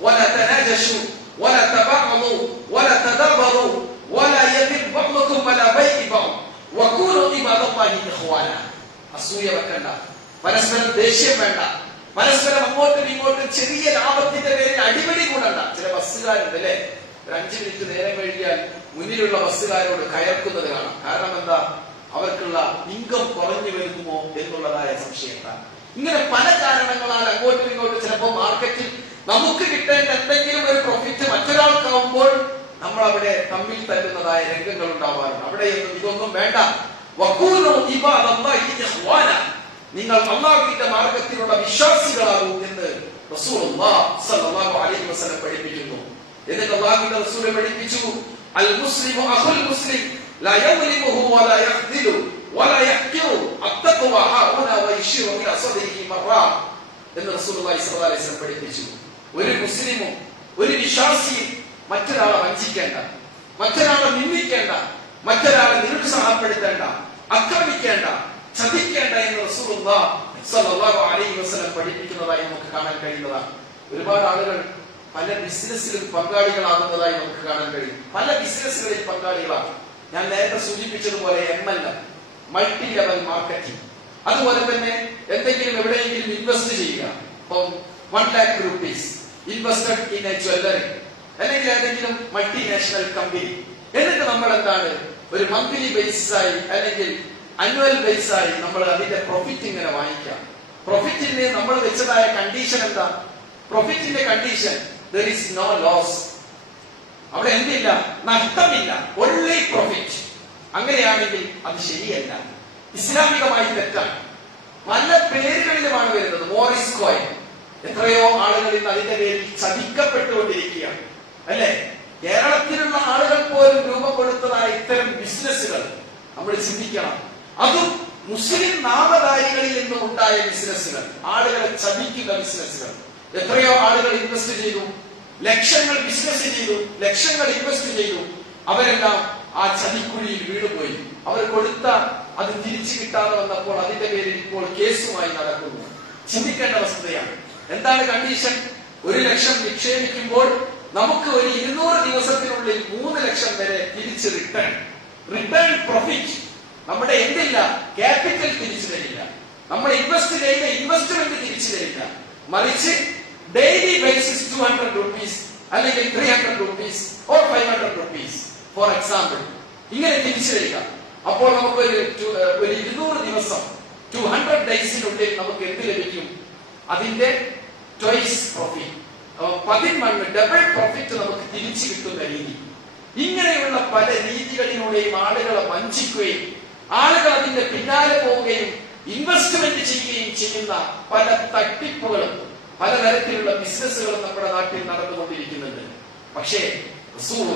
വലാ തനാജശു വലാ തബഅദു വലാ തദബറു വലാ യബിഅ ബഅദുകും വലാ ബൈഇ ബഅദ് വകൂനു ഇബാദല്ലാഹി ഇഖ്വാന. അസൂയ വെക്കണ്ട, പരസ്പരം ദേഷ്യം വേണ്ട, പരസ്പരം അങ്ങോട്ടും ഇങ്ങോട്ടും ചെറിയ ലാഭത്തിന്റെ പേരിൽ അടിപിടി കൂടണ്ട. ചില ബസ്സുകാരുണ്ട് അല്ലെ, ഒരു 5 മിനിറ്റ് നേരം കഴിഞ്ഞാൽ മുന്നിലുള്ള ബസ്സുകാരോട് കയർക്കുന്നത് കാണാം. കാരണം എന്താ? അവർക്കുള്ള ഇൻകം കുറഞ്ഞു വരുമോ എന്നുള്ളതായ സംശയത്താണ്. ഇങ്ങനെ പല കാരണങ്ങളാൽ അങ്ങോട്ടും ഇങ്ങോട്ടും ചിലപ്പോൾ മാർക്കറ്റിൽ നമുക്ക് കിട്ടേണ്ട എന്തെങ്കിലും ഒരു പ്രോഫിറ്റ് മറ്റൊരാൾക്കാവുമ്പോൾ നമ്മൾ അവിടെ തമ്മിൽ തല്ലുന്നതായ രംഗങ്ങൾ ഉണ്ടാവാറുണ്ട്. അവിടെയൊന്നും ഇതൊന്നും വേണ്ട. വഖൂനു ഇബാദല്ലാഹി ഇഖ്വാന, നിങ്ങൾ അല്ലാഹുവിന്റെ മാർഗത്തിലുള്ള വിശ്വാസികളാകൂ എന്ന് റസൂലുള്ളാഹി സ്വല്ലല്ലാഹു അലൈഹി വസല്ലം പഠിപ്പിക്കുന്നു. എന്നിട്ട് അല്ലാഹുവിന്റെ റസൂൽ പഠിപ്പിച്ചു, അൽ മുസ്ലിമു അഖുൽ മുസ്ലിം ലാ യദ്ലിമുഹു വലാ യഖ്ദിലു വലാ യഹ്കിറു അത്തഖ്വ ഹഉന വയശിറു ഇലാ സദ്രിഹി മറ എന്ന് റസൂലുള്ളാഹി സ്വല്ലല്ലാഹു അലൈഹി വസല്ലം പഠിപ്പിച്ചു. ഒരു മുസ്ലിമും ഒരു വിശ്വാസിയും മറ്റൊരാളെ വഞ്ചിക്കേണ്ട, മറ്റൊരാളെ നിന്ദിക്കേണ്ട, മറ്റൊരാളെ നിരുത്സാഹപ്പെടുത്തേണ്ട, ആക്രമിക്കേണ്ട, ചതിക്കേണ്ട എന്ന് റസൂലുള്ളാഹി സ്വല്ലല്ലാഹു അലൈഹി വസല്ലം പഠിപ്പിക്കുന്നതായി നമുക്ക് കാണാൻ കഴിയുന്നതാണ്. ഒരുപാട് ആളുകൾ പല ബിസിനസ്സിലും പങ്കാളികളാകുന്നതായി നമുക്ക് കാണാൻ കഴിയും. പല ബിസിനസ്സുകളിൽ പങ്കാളികളാകും. ഞാൻ നേരത്തെ സൂചിപ്പിച്ചതുപോലെ MLM, മൾട്ടി ലെവൽ മാർക്കറ്റിംഗ്, അതുപോലെ തന്നെ എന്തെങ്കിലും എവിടെയെങ്കിലും ഇൻവെസ്റ്റ് ചെയ്യുക. ഇപ്പം 1 lakh rupees invested in A jewellery അല്ലെങ്കിൽ ഏതെങ്കിലും മൾട്ടിനാഷണൽ കമ്പനി. എന്നിട്ട് നമ്മൾ എന്താണ്, ഒരു മന്ത്ലി ബേസിസായി അല്ലെങ്കിൽ അന്വൽ ബേസായി നമ്മൾ അതിന്റെ പ്രോഫിറ്റ് ഇങ്ങനെ വാങ്ങിക്കാം. പ്രോഫിറ്റിന് നമ്മൾ വെച്ചതായ കണ്ടീഷൻ എന്താ? പ്രോഫിറ്റിന്റെ condition, there is no loss. അവിടെ എന്തില്ല? നഷ്ടമില്ല, only profit. അങ്ങനെയാണെങ്കിൽ അത് ശരിയല്ല, ഇസ്ലാമികമായി തെറ്റാണ്. പല പേരുകളിലുമാണ് വരുന്നത്. മോറിസ് കോയിൻ, എത്രയോ ആളുകൾ ഇന്ന് അതിന്റെ പേരിൽ ചതിക്കപ്പെട്ടുകൊണ്ടിരിക്കുകയാണ് അല്ലെ. കേരളത്തിലുള്ള ആളുകൾ പോലും രൂപം കൊടുത്തതായ ഇത്തരം ബിസിനസ്സുകൾ നമ്മൾ ചിന്തിക്കണം. അതും മുസ്ലിം നാമധാരികളിൽ നിന്നും ഉണ്ടായ ബിസിനസ്സുകൾ, ആളുകളെ ചതിക്കുന്ന ബിസിനസ്സുകൾ. എത്രയോ ആളുകൾ ഇൻവെസ്റ്റ് ചെയ്തു, ലക്ഷങ്ങൾ ബിസിനസ് ചെയ്തു, ലക്ഷങ്ങൾ ഇൻവെസ്റ്റ് ചെയ്തു. അവരെല്ലാം ആ ചതിക്കുഴിയിൽ വീണുപോയി. അവർ കൊടുത്ത അത് തിരിച്ചു കിട്ടാതെ വന്നപ്പോൾ അതിന്റെ പേരിൽ ഇപ്പോൾ കേസുമായി നടക്കുന്നു. ചിന്തിക്കേണ്ട വസ്തുതയാണ്. എന്താണ് കണ്ടീഷൻ? 1 ലക്ഷം നിക്ഷേപിക്കുമ്പോൾ നമുക്ക് ഒരു 200 ദിവസത്തിനുള്ളിൽ 3 ലക്ഷം വരെ തിരിച്ച് റിട്ടേൺ പ്രോഫിറ്റ്. നമ്മുടെ എന്തില്ല? ക്യാപിറ്റൽ തിരിച്ചു തരില്ല, നമ്മൾ ഇൻവെസ്റ്റ് ചെയ്ത ഇൻവെസ്റ്റ്മെന്റ് തിരിച്ചു തരില്ല. മറിച്ച് ഡെയിലി ബേസിസ് 200 rupees അല്ലെങ്കിൽ 300 rupees or 500 rupees for example ഇങ്ങനെ തിരിച്ചു തരിക. അപ്പോൾ നമുക്ക് ഒരു 200 ദിവസം 200 ഡേയ്സിനുള്ളിൽ നമുക്ക് എന്ത് ലഭിക്കും? അതിന്റെ ട്വൈസ് പ്രോഫിറ്റ്, 11 ഡബിൾ പ്രോഫിറ്റ് നമുക്ക് തിരിച്ചു കിട്ടുന്ന രീതി. ഇങ്ങനെയുള്ള പല രീതികളിലൂടെയും ആളുകളെ വഞ്ചിക്കുകയും ആളുകൾ അതിന്റെ പിന്നാലെ പോവുകയും ഇൻവെസ്റ്റ്മെന്റ് ചെയ്യുകയും ചെയ്യുന്ന പല തട്ടിപ്പുകളും പലതരത്തിലുള്ള ബിസിനസ്സുകളും നമ്മുടെ നാട്ടിൽ നടന്നുകൊണ്ടിരിക്കുന്നുണ്ട്. പക്ഷേ റസൂൽ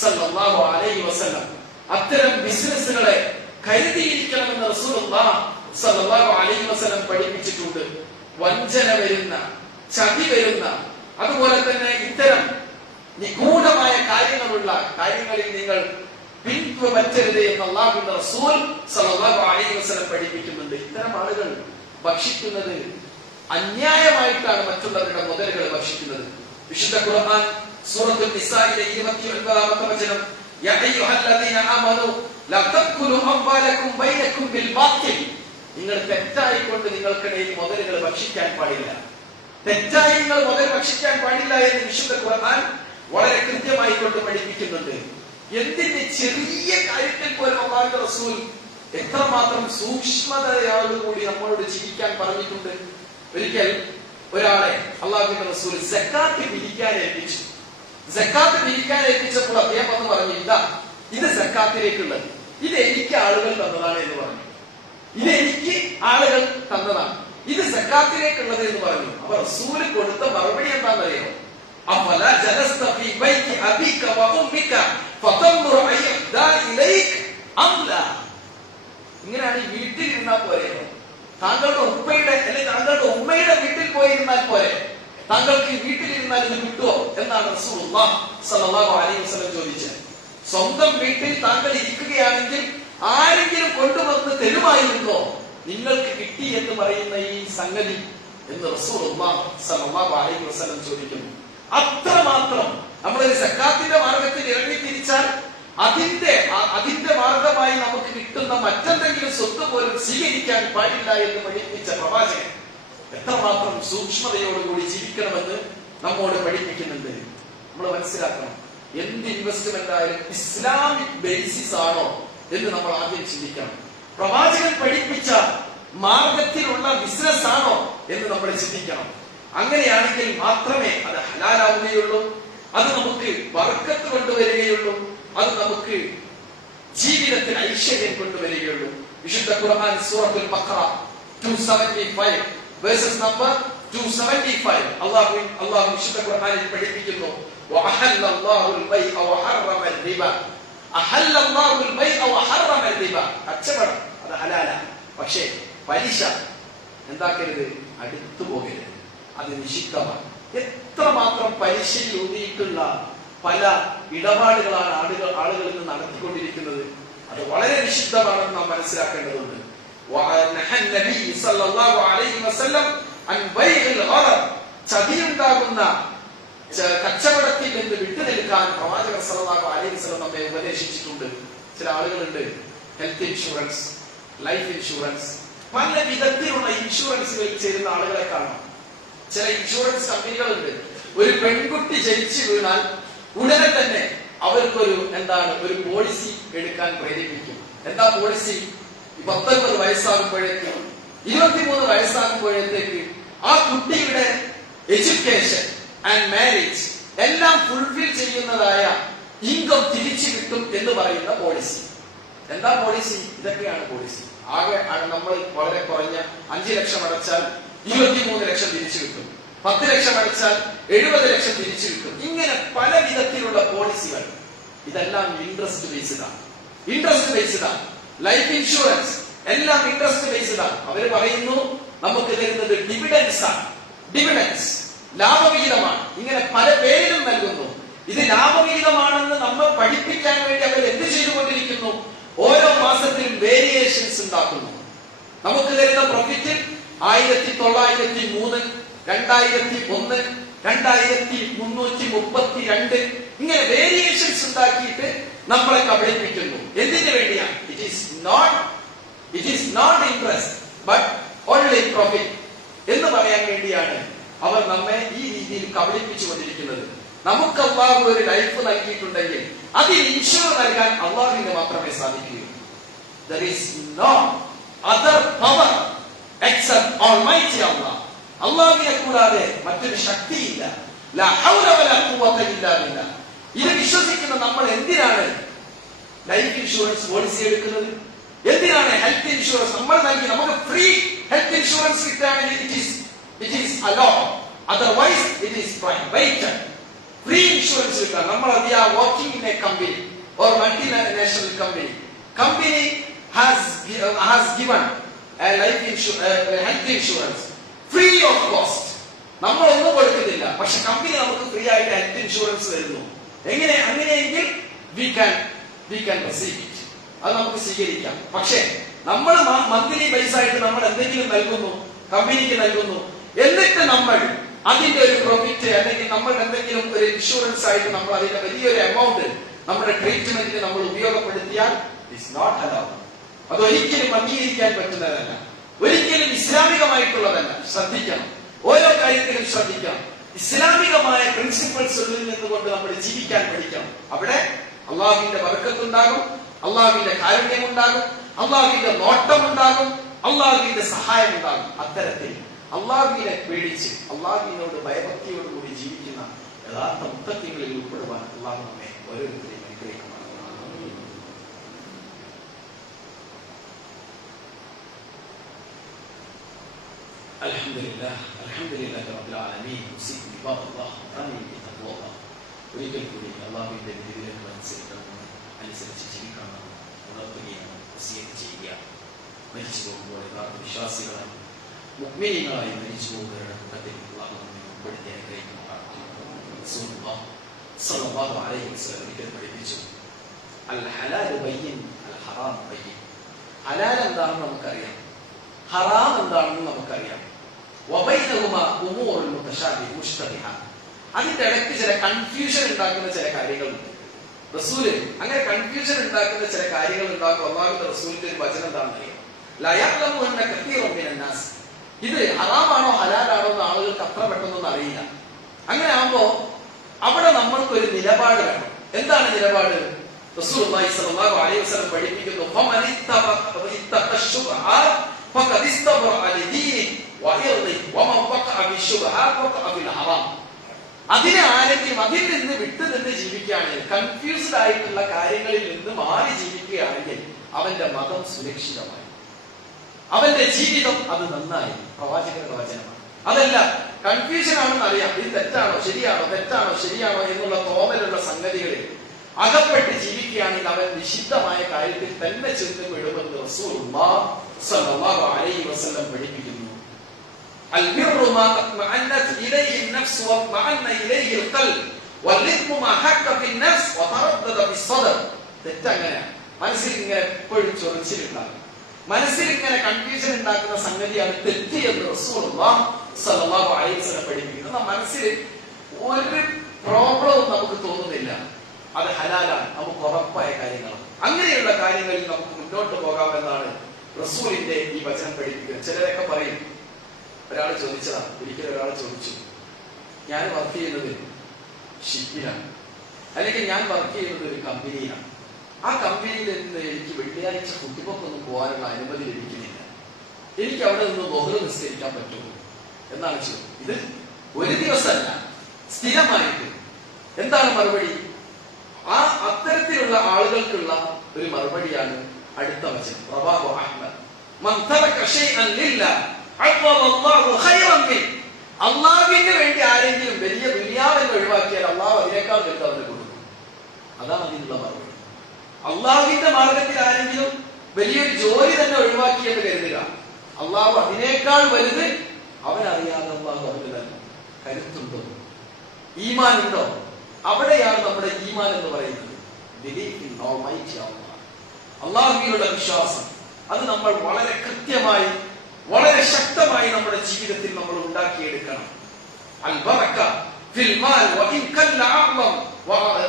സല്ലല്ലാഹു അലൈഹി വസല്ലം അത്തരം ബിസിനസ്സുകളെ കരുതിയിരിക്കണമെന്ന് റസൂലുള്ളാഹി സല്ലല്ലാഹു അലൈഹി വസല്ലം പഠിപ്പിച്ചിട്ടുണ്ട്. വഞ്ചന വരുന്ന, ചതി വരുന്ന, അതുപോലെ തന്നെ ഇത്തരം നിഗൂഢമായ കാര്യങ്ങളുള്ള കാര്യങ്ങളിൽ നിങ്ങൾ പിൻപറ്റരുത് എന്ന് അല്ലാഹുവിന്റെ റസൂൽ സല്ലല്ലാഹു അലൈഹി വസല്ലം പഠിപ്പിക്കുന്നുണ്ട്. ഇത്തരം ആളുകൾ ഭക്ഷിക്കുന്നത് അന്യായമായിട്ടാണ് മറ്റുള്ളവരുടെ മുതലുകൾ ഭക്ഷിക്കുന്നത്. വിശുദ്ധ ഖുർആൻ സൂറത്തുൽ നിസായിലെ 29ാമത്തെ വചനം, യാ അയ്യുഹല്ലദീന ആമനൂ ലാ തഖുലു അംവാലകും ബൈനകും ബിൽ ബാത്തിൽ, നിങ്ങൾ തെറ്റായി കൊണ്ട് നിങ്ങൾക്കിടയിൽ മുതലുകൾ ഭക്ഷിക്കാൻ പാടില്ല. തെറ്റായി നിങ്ങൾ മുതൽ ഭക്ഷിക്കാൻ പാടില്ല എന്ന് വിശുദ്ധ ഖുർആൻ വളരെ കൃത്യമായി കൊണ്ട് പഠിപ്പിക്കുന്നുണ്ട്. എന്തിന്റെ ചെറിയ കാര്യത്തിൽ പോലും അല്ലാഹുവിന്റെ റസൂൽ എത്രമാത്രം സൂക്ഷ്മതയോടുകൂടി നമ്മളോട് ജീവിക്കാൻ പറഞ്ഞിട്ടുണ്ട്. ഒരിക്കൽ ഒരാളെ അല്ലാഹുവിന്റെ റസൂൽ സക്കാത്ത് പിരിക്കാൻ ഏൽപ്പിച്ചു. സക്കാത്ത് പിരിക്കാൻ ഏൽപ്പിച്ചപ്പോൾ അദ്ദേഹം വന്ന് പറഞ്ഞു, ഇതാ ഇത് സക്കാത്തിലേക്കുള്ളത്, ഇത് എനിക്ക് ആളുകൾ തന്നതാണ് എന്ന് പറഞ്ഞു. ഇത് എനിക്ക് ആളുകൾ തന്നതാണ്, ഇത് സക്കാത്തിലേക്കുള്ളത് എന്ന് പറഞ്ഞു. അപ്പൊ റസൂൽ കൊടുത്ത മറുപടി എന്താണെന്നറിയോ? അഫലാ ജലസ്ത ഫീ ബൈതി അബീക വ ഉമ്മിക ഫതൻദുർ അയ്യഹ്ദാ ഇലൈക അം ലാ. ഇങ്ങനെയാണ് വീട്ടിൽ ഇരുന്നാൽ പോരെ? താങ്കളുടെ ഉപ്പയുടെ അല്ലെങ്കിൽ താങ്കളുടെ ഉമ്മയുടെ വീട്ടിൽ പോയിരുന്നാൽ പോരെ? താങ്കൾക്ക് വീട്ടിലിരുന്നാൽ ഇത് കിട്ടുമോ എന്നാണ് റസൂലുള്ളാഹി സ്വല്ലല്ലാഹു അലൈഹി വസല്ലം ചോദിച്ചത്. സ്വന്തം വീട്ടിൽ താങ്കൾ ഇരിക്കുകയാണെങ്കിൽ ആരെങ്കിലും കൊണ്ടുവന്ന് തരുമായിരുന്നോ നിങ്ങൾക്ക് കിട്ടി എന്ന് പറയുന്ന ഈ സംഗതി എന്ന് റസൂലുള്ളാഹി സ്വല്ലല്ലാഹു അലൈഹി വസല്ലം ചോദിക്കുന്നു. അത്രമാത്രം നമ്മളൊരു സക്കാത്തിന്റെ മാർഗത്തിൽ ഇറങ്ങി തിരിച്ചാൽ അതിന്റെ മാർഗമായി നമുക്ക് കിട്ടുന്ന മറ്റെന്തെങ്കിലും സ്വത്ത് പോലും സ്വീകരിക്കാൻ പാടില്ല എന്ന് പഠിപ്പിച്ച പ്രവാചകൻ എത്രമാത്രം സൂക്ഷ്മതയോടുകൂടി ജീവിക്കണമെന്ന് നമ്മോട് പഠിപ്പിക്കുന്നുണ്ട്. നമ്മൾ മനസ്സിലാക്കണം, എന്ത് ഇൻവെസ്റ്റ്മെന്റ് ആയാലും ഇസ്ലാമിക് ബേസിസ് ആണോ എന്ന് നമ്മൾ ആദ്യം ചിന്തിക്കണം. പ്രവാചകൻ പഠിപ്പിച്ച മാർഗത്തിലുള്ള ബിസിനസ് ആണോ എന്ന് നമ്മൾ ചിന്തിക്കണം. അങ്ങനെയാണെങ്കിൽ മാത്രമേ അത് ഹലാലാവുകയുള്ളൂ, അത് നമുക്ക് ബർക്കത്ത് കൊണ്ടുവരികയുള്ളൂ, അത് നമുക്ക് ജീവിതത്തിൽ ഐശ്വര്യം കൊണ്ടുവരികയുള്ളൂ. വിശുദ്ധ ഖുർആൻ സൂറത്തുൽ ബഖറ 275 വേഴ്സസ് നമ്പർ 275 അല്ലാഹു വിശുദ്ധ ഖുർആനിൽ പഠിപ്പിക്കുന്നു, വഅഹല്ലല്ലാഹുൽ ബൈഅ വഹറമൽ റിബ. അഹല്ലല്ലാഹുൽ ബൈഅ വഹറമൽ റിബ. കച്ചവടം അത് ഹലാല, പക്ഷേ പലിശ എന്താക്കരുത്, അടുത്തു പോകരുത്, അത് നിഷിദ്ധമാണ്. എത്രമാത്രം പലിശയിൽ ഊന്നിയിട്ടുള്ള പല ഇടപാടുകളാണ് ആളുകൾ ഇന്ന് നടത്തിക്കൊണ്ടിരിക്കുന്നത്. അത് വളരെ നിഷിദ്ധമാണെന്ന് നാം മനസ്സിലാക്കേണ്ടതുണ്ട്. ചതിയുണ്ടാകുന്ന കച്ചവടത്തിൽ നിന്ന് വിട്ടുനിൽക്കാൻ പ്രവാചകർ സല്ലല്ലാഹു അലൈഹി വസല്ലം നമ്മെ ഉപദേശിച്ചിട്ടുണ്ട്. ചില ആളുകളുണ്ട് ഹെൽത്ത് ഇൻഷുറൻസ്, ലൈഫ് ഇൻഷുറൻസ്, പല വിധത്തിലുള്ള ഇൻഷുറൻസുകൾ ചെയ്യുന്ന ആളുകളെ കാണാം. ചില ഇൻഷുറൻസ് കമ്പനികളുണ്ട്, ഒരു പെൺകുട്ടി ജനിച്ചു വീണാൽ ഉടനെ തന്നെ അവർക്കൊരു ഒരു പോളിസി എടുക്കാൻ പ്രേരിപ്പിക്കും. എന്താ പോളിസി? 19 വയസ്സാകുമ്പോഴേക്ക് 23 വയസ്സാകുമ്പോഴത്തേക്ക് ആ കുട്ടിയുടെ എഡ്യൂക്കേഷൻ ആൻഡ് മാരേജ് എല്ലാം ഫുൾഫിൽ ചെയ്യുന്നതായ ഇൻകം തിരിച്ചു കിട്ടും എന്ന് പറയുന്ന പോളിസി. എന്താ പോളിസി? ഇതൊക്കെയാണ് പോളിസി. ആകെ നമ്മൾ വളരെ കുറഞ്ഞ 5 ലക്ഷം അടച്ചാൽ 23 ലക്ഷം തിരിച്ചു കിട്ടും, 10 ലക്ഷം അടച്ചാൽ 70 ലക്ഷം തിരിച്ചു കിട്ടും. ഇങ്ങനെ പല വിധത്തിലുള്ള പോളിസികൾ. ഇതെല്ലാം ഇൻട്രസ്റ്റ് ബേസ്ഡ് ആണ്. ഇൻട്രസ്റ്റ് ബേസ്ഡ് ആണ്. ലൈഫ് ഇൻഷുറൻസ് എല്ലാം ഇൻട്രസ്റ്റ് ബേസ്ഡ് ആണ്. അവര് പറയുന്നു നമുക്ക് തരുന്നത് ഡിവിഡൻസ് ആണ്, ഡിവിഡൻസ് ലാഭവിഹിതമാണ്. ഇങ്ങനെ പല പേരിലും നൽകുന്നു. ഇത് ലാഭവിഹിതമാണെന്ന് നമ്മൾ പഠിപ്പിക്കാൻ വേണ്ടി അവർ എന്ത് ചെയ്തുകൊണ്ടിരിക്കുന്നു? ഓരോ മാസത്തിലും വേരിയേഷൻസ് ഉണ്ടാക്കുന്നു. നമുക്ക് തരുന്ന പ്രോഫിറ്റിൽ 1903, 2001, 2332 ഇങ്ങനെ വേരിയേഷൻസ് ഉണ്ടാക്കിയിട്ട് നമ്മളെ കബളിപ്പിക്കുന്നു. എന്തിനു വേണ്ടിയാണ്? It is not interest but only profit എന്ന് പറയാൻ വേണ്ടിയാണ് അവർ നമ്മെ ഈ രീതിയിൽ കബളിപ്പിച്ചുകൊണ്ടിരിക്കുന്നത്. നമുക്ക് അല്ലാഹു ഒരു ലൈഫ് നൽകിയിട്ടുണ്ടെങ്കിൽ അതിൽ ഇൻഷുർ നൽകാൻ അല്ലാഹുവിന് മാത്രമേ സാധിക്കുകയുള്ളൂ. There is no other power except Almighty Allah. അല്ലാഹുവിനെ കൂടാതെ മറ്റൊരു ശക്തിയില്ല. ലാ ഹൗല വലാ ഖുവത ഇല്ലാ ബില്ലാഹ്. ഇത് വിശ്വസിക്കുന്ന നമ്മൾ എന്തിനാണ് ലൈഫ് ഇൻഷുറൻസ് പോളിസി എടുക്കുന്നത്? എന്തിനാണ് ഹെൽത്ത് ഇൻഷുറൻസ് നമ്മൾ നൽകി? നമുക്ക് ഫ്രീ ഹെൽത്ത് ഇൻഷുറൻസ് കിട്ടുകയാണെങ്കിൽ it is hello, otherwise it is private. Free insurance കിട്ടാൻ നമ്മൾ working in A company or multinational company has given a health insurance free of cost. നമ്മൾ ഒന്നും കൊടുക്കുന്നില്ല, പക്ഷെ കമ്പനി നമുക്ക് ഫ്രീ ആയിട്ട് ഹെൽത്ത് ഇൻഷുറൻസ് തരുന്നു. അങ്ങനെയെങ്കിൽ we can receive it. അത് നമുക്ക് സ്വീകരിക്കാം. പക്ഷെ നമ്മൾ മന്ത്ലി ബേസ് ആയിട്ട് നമ്മൾ എന്തെങ്കിലും നൽകുന്നു, കമ്പനിക്ക് നൽകുന്നു, എന്നിട്ട് നമ്മൾ അതിന്റെ ഒരു പ്രോഫിറ്റ് അല്ലെങ്കിൽ നമ്മൾ എന്തെങ്കിലും ഒരു ഇൻഷുറൻസ് ആയിട്ട് നമ്മൾ അതിന്റെ വലിയൊരു എമൗണ്ട് നമ്മുടെ ട്രീറ്റ്മെന്റിന് നമ്മൾ ഉപയോഗപ്പെടുത്തിയാൽ ഇറ്റ്സ് നോട്ട് അലൗഡ്. അതൊരിക്കലും അംഗീകരിക്കാൻ പറ്റുന്നതല്ല, ഒരിക്കലും ഇസ്ലാമികമായിട്ടുള്ളതല്ല. ശ്രദ്ധിക്കണം, ഓരോ കാര്യത്തിലും ശ്രദ്ധിക്കണം. ഇസ്ലാമികമായ പ്രിൻസിപ്പിൾസിൽ നിന്നുകൊണ്ട് നമ്മൾ ജീവിക്കാൻ പഠിക്കണം. അവിടെ അള്ളാഹുവിന്റെ ബർക്കത്തുണ്ടാകും, അള്ളാഹുവിന്റെ കാരുണ്യം ഉണ്ടാകും, അള്ളാഹുവിന്റെ നോട്ടം ഉണ്ടാകും, അള്ളാഹുവിന്റെ സഹായം ഉണ്ടാകും. അത്തരത്തിൽ അള്ളാഹുവിനെ പേടിച്ച് അള്ളാഹുവിനോട് ഭയഭക്തിയോടുകൂടി ജീവിക്കുന്ന യഥാർത്ഥ മുത്തഖീങ്ങളിൽ ഉൾപ്പെടുവാൻ അള്ളാഹു നമ്മെ ഓരോരുത്തരെയും അനുഗ്രഹിക്കുമാണ്. അൽഹംദുലില്ലാഹി റബ്ബിൽ ആലമീൻ. ഒരിക്കൽ കൂടി അള്ളാഹുവിന്റെ വിധിവിലക്കുകൾ അനുസരിച്ച് ജീവിക്കണം ഉണർത്തുകയാണ്, വസിയത്ത് ചെയ്യുക. മരിച്ചു പോകുമ്പോൾ യഥാർത്ഥ വിശ്വാസികളായി മുഅ്മിനീങ്ങളായി മരിച്ചു പോകുന്നവരുടെ കൂട്ടത്തിൽ അള്ളാഹു നമ്മെ ഉൾപ്പെടുത്തി അനുഗ്രഹിക്കുമാറാകട്ടെ. റസൂലുള്ളാഹി സ്വല്ലല്ലാഹു അലൈഹി വസല്ലം ഒരിക്കൽ പഠിപ്പിച്ചു, അൽ ഹലാലു ബയ്യിൻ അൽ ഹറാം ബയ്യിൻ. ഹലാൽ എന്താണെന്ന് നമുക്കറിയാം, ഹറാം എന്താണെന്ന് നമുക്കറിയാം. വബൈനഹുമാ ഉമൂറുൻ മുതശാബിഹ മുഷ്തബിഹ. അതിന്റെ ഇടയ്ക്ക് ചില കൺഫ്യൂഷൻ ഉണ്ടാക്കുന്ന ചില കാര്യങ്ങളുണ്ട്. റസൂല് അങ്ങനെ കൺഫ്യൂഷൻ ഉണ്ടാക്കുന്ന ചില കാര്യങ്ങൾ ഉണ്ടാക്കും. അല്ലാഹുവിന്റെ റസൂലിന്റെ ഒരു വചനം എന്താണെന്ന് അറിയാം, ലാ യഅലമുന്ന കസീറുൻ മിനൻ നാസ്. ഇത് ഹറാമാണോ ഹലാലാണോ എന്ന് ആളുകൾക്ക് അത്ര പെട്ടെന്നൊന്നും അറിയില്ല. അങ്ങനെ ആകുമ്പോ അവിടെ നമ്മൾക്ക് ഒരു നിലപാട് വേണം. എന്താണ് നിലപാട്? റസൂലുള്ളാഹി സ്വല്ലല്ലാഹു അലൈഹി വസല്ലം പഠിപ്പിക്കുന്നു, ഫമനിത്തഖ ശുബ്ഹാത് ഫഖദ് ഇസ്തബറഅ ലിദീനിഹി വഇർദിഹി വമൻ വഖഅ ബിശുബ്ഹാത് വഖഅ ബിൽ ഹറാം. അതിനെ ആരെങ്കിലും അതിൽ നിന്ന് വിട്ടുനിന്ന് ജീവിക്കുകയാണെങ്കിൽ, കൺഫ്യൂസ്ഡ് ആയിട്ടുള്ള കാര്യങ്ങളിൽ നിന്ന് മാറി ജീവിക്കുകയാണെങ്കിൽ അവന്റെ മതം സുരക്ഷിതമായി, അവന്റെ ജീവിതം അത് നന്നായി. പ്രവാചകരുടെ വചനമാണ്. അതല്ല, കൺഫ്യൂഷൻ ആണെന്ന് അറിയാം, ഇത് തെറ്റാണോ ശരിയാണോ എന്നുള്ള തോന്നലുള്ള സംഗതികളിൽ അകപ്പെട്ട് ജീവിക്കുകയാണെങ്കിൽ അവൻ നിഷിദ്ധമായ കാര്യത്തിൽ തന്നെ ചെന്ന് വിടുമെന്ന് റസൂലുള്ളാഹി സ്വല്ലല്ലാഹു അലൈഹി വസല്ലം പഠിപ്പിക്കുന്നു. البر ما اطمأنت إليه النفس واطمأن إليه القلب والإثم ما حك في النفس وتردد في الصدر. തെറ്റങ്ങനെ മനസ്സിൽ ഇങ്ങനെ എപ്പോഴും ചൊറിച്ചിലുണ്ടാകും, മനസ്സിൽ ഇങ്ങനെ കൺഫ്യൂഷൻ ഉണ്ടാക്കുന്ന സംഗതിയാണ് തെറ്റ് എന്ന് റസൂലുള്ളാഹി സ്വല്ലല്ലാഹു അലൈഹി വസല്ലം പഠിപ്പിക്കുന്നു. മനസ്സിൽ ഒരു പ്രോബ്ലവും നമുക്ക് തോന്നുന്നില്ല, അത് ഹലാലാണ്, നമുക്ക് ഉറപ്പായ കാര്യങ്ങളാണ്. അങ്ങനെയുള്ള കാര്യങ്ങളിൽ നമുക്ക് മുന്നോട്ട് പോകാമെന്നാണ് റസൂലിന്റെ ഈ വചനം പഠിപ്പിക്കുന്നത്. ചിലരൊക്കെ പറയും, ഒരാൾ ചോദിച്ചു, ഞാൻ വർക്ക് ചെയ്യുന്നത് ഷിപ്പിലാണ്, അല്ലെങ്കിൽ ഞാൻ വർക്ക് ചെയ്യുന്നത് ഒരു കമ്പനിയിലാണ്, ആ കമ്പനിയിൽ നിന്ന് എനിക്ക് വെള്ളിയാഴ്ച കുട്ടികൾക്കൊന്നും പോകാനുള്ള അനുമതി ലഭിക്കുന്നില്ല, എനിക്ക് അവിടെ നിന്ന് ബഹുറ നിസ്കരിക്കാൻ പറ്റുമോ എന്നാണ് ചോദ്യം. ഇത് ഒരു ദിവസമല്ല, സ്ഥിരമായിട്ട്. എന്താണ് മറുപടി? അത്തരത്തിലുള്ള ആളുകൾക്കുള്ള ഒരു മറുപടിയാണ് അടുത്ത വചനം. റവാഹു അഹ്മദ്. മൻ തറക ശൈഅൻ ലില്ലാഹ് അല്ലാഹു ഖൈറൻ മിൻ. അല്ലാഹുവിന് വേണ്ടി ആരെങ്കിലും വലിയ ദുനിയാവിനെ ഒഴിവാക്കിയാൽ അല്ലാഹു അതിനേക്കാൾ വലുത് അവന് കൊടുക്കും. അതാണ് അതിനുള്ള മറുപടി. അല്ലാഹുവിന്റെ മാർഗത്തിൽ ആരെങ്കിലും വലിയൊരു ജോലി തന്നെ ഒഴിവാക്കിയെന്ന് കരുതുക, അല്ലാഹു അതിനേക്കാൾ വലുത് അവനറിയാതെ അല്ലാഹു അവന് തന്നെ കരുത്തുണ്ടോ, ഈമാൻ ഉണ്ടോ? അവിടെയാണ് നമ്മുടെ ഈമാൻ എന്ന് പറയുന്നത്. ബിലീഫ് ഇൻ ഓൾമൈറ്റി അല്ലാഹ്, അല്ലാഹുവിലുള്ള വിശ്വാസം. അത് നമ്മൾ വളരെ കൃത്യമായി, വളരെ ശക്തമായി നമ്മുടെ ജീവിതത്തിൽ നമ്മൾ ഉണ്ടാക്കിയെടുക്കണം. അൽ ബറക ഫിൽ മാൽ വഇൻ കല്ല അഅ്ലം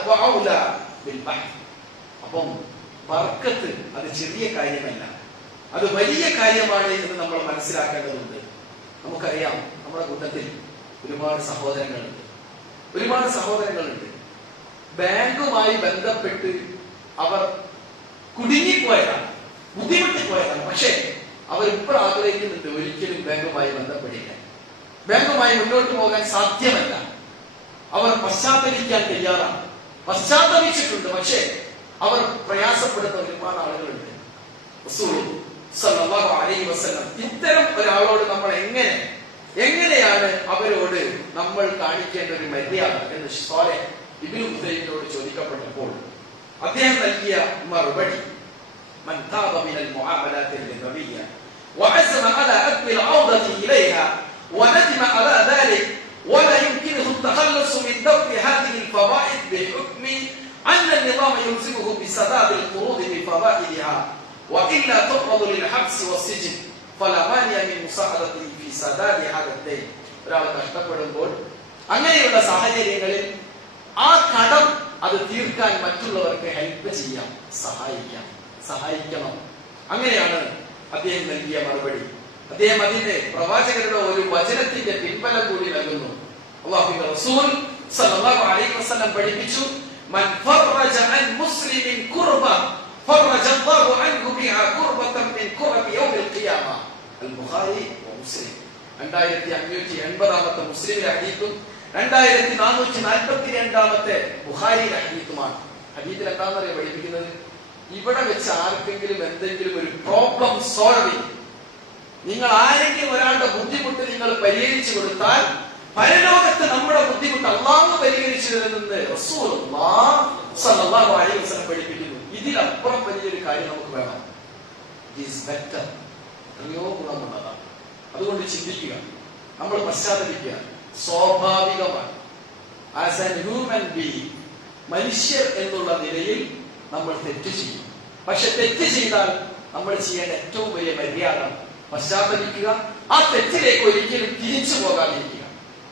വഅൗല ബിൽ ബഹ്. അപ്പം ബർക്കത്ത് അത് ചെറിയ കാര്യമല്ല, അത് വലിയ കാര്യമാണ് എന്ന് നമ്മൾ മനസ്സിലാക്കേണ്ടതുണ്ട്. നമുക്കറിയാം, നമ്മുടെ കൂട്ടത്തിൽ ഒരുപാട് സഹോദരങ്ങളുണ്ട്. ബാങ്കുമായി ബന്ധപ്പെട്ട് അവർ കുടുങ്ങിപ്പോയതാണ്, ബുദ്ധിമുട്ടിപ്പോയതാണ്. പക്ഷേ അവരിപ്പോൾ ആഗ്രഹിക്കുന്നുണ്ട് ഒരിക്കലും ബാങ്കുമായി ബന്ധപ്പെടില്ല, ബാങ്കുമായി മുന്നോട്ട് പോകാൻ സാധ്യമല്ല. അവർ പശ്ചാത്തലിക്കാൻ തയ്യാറാണ്, പശ്ചാത്തലിച്ചിട്ടുണ്ട്. പക്ഷേ അവർ പ്രയാസപ്പെടുന്ന ഒരുപാട് ആളുകളുണ്ട്. റസൂൽ സല്ലല്ലാഹു അലൈഹി വസല്ലം ഇത്തരം ഒരാളോട് നമ്മൾ എങ്ങനെയാണ് അവരോട് നമ്മൾ കാണിക്കേണ്ട ഒരു മര്യാദ എന്ന് സ്വാലിഹ് ഇബ്നു ഉസൈമിനോട് ചോദിക്കപ്പെട്ടപ്പോൾ അദ്ദേഹം നൽകിയ മറുപടി من تاب من المعاملات الربوية وعزم على أكل العودة إليها وندم على ذلك ولا يمكنه التخلص من دفع هذه الفوائد بحكم أن النظام يلزمه بسداد القروض بفوائدها وإلا تعرض للحبس والسجن فلا مانع من مساعدته في سداد هذا الدين. ഒരാൾ കഷ്ടപ്പെടുമ്പോൾ അങ്ങനെയുള്ള സാഹചര്യങ്ങളിൽ ആ കടം അത് തീർക്കാൻ മറ്റുള്ളവർക്ക് ഹെൽപ്പ് ചെയ്യാം, സഹായിക്കണം. അങ്ങനെയാണ് അദ്ദേഹം നൽകിയ മറുപടി. അദ്ദേഹം അതിന്റെ പ്രവാചകരുടെ ഒരു വചനത്തിന്റെ പിൻബലം കൂടി നൽകുന്നു. അല്ലാഹുവിന്റെ റസൂൽ സല്ലല്ലാഹു അലൈഹി വസല്ലം പഠിപ്പിച്ചു, മൻ ഫറജ അൻ മുസ്ലിമിൻ കുർബ ഫറജ അല്ലാഹു അൻഹു ബിഹാ കുർബതൻ മിൻ കുറബി യൗമിൽ ഖിയാമ. അൽ ബുഖാരി വ മുസ്ലിം. 2580 മുസ്ലിമിലെ ഹദീസും 2442 ബുഖാരിയിലെ ഹദീസുമാണ്. ഹദീസിൽ എന്താണെന്നറിയോ പഠിപ്പിക്കുന്നത്? ഇവിടെ വെച്ച് ആർക്കെങ്കിലും എന്തെങ്കിലും ഒരു പ്രോബ്ലം സോൾവിങ്, നിങ്ങൾ ആരെങ്കിലും ഒരാളുടെ ബുദ്ധിമുട്ട് നിങ്ങൾ പരിഹരിച്ചു കൊടുത്താൽ പരലോകത്ത് നമ്മുടെ ബുദ്ധിമുട്ട് അല്ലാഹു പരിഹരിച്ചു തരുമെന്ന് റസൂലുള്ളാഹി സ്വല്ലല്ലാഹു അലൈഹി വസല്ലം പഠിപ്പിക്കുന്നു. ഇതിലപ്പുറം വലിയൊരു കാര്യം നമുക്ക് വേണം. It is better. എത്രയോ ഗുണമുള്ളതാണ്. അതുകൊണ്ട് ചിന്തിക്കുക, നമ്മൾ പശ്ചാത്തലിക്കുക. സ്വാഭാവികമാണ്. ആസ് എൻ ഹ്യൂമൻ ബീയിങ്, മനുഷ്യർ എന്നുള്ള നിലയിൽ നമ്മൾ തെറ്റ് ചെയ്യും. പക്ഷെ തെറ്റ് ചെയ്താൽ നമ്മൾ ചെയ്യേണ്ട ഏറ്റവും വലിയ മര്യാദ പശ്ചാത്തലിക്കുക, ആ തെറ്റിലേക്ക് ഒരിക്കലും തിരിച്ചു പോകാതിരിക്കുക.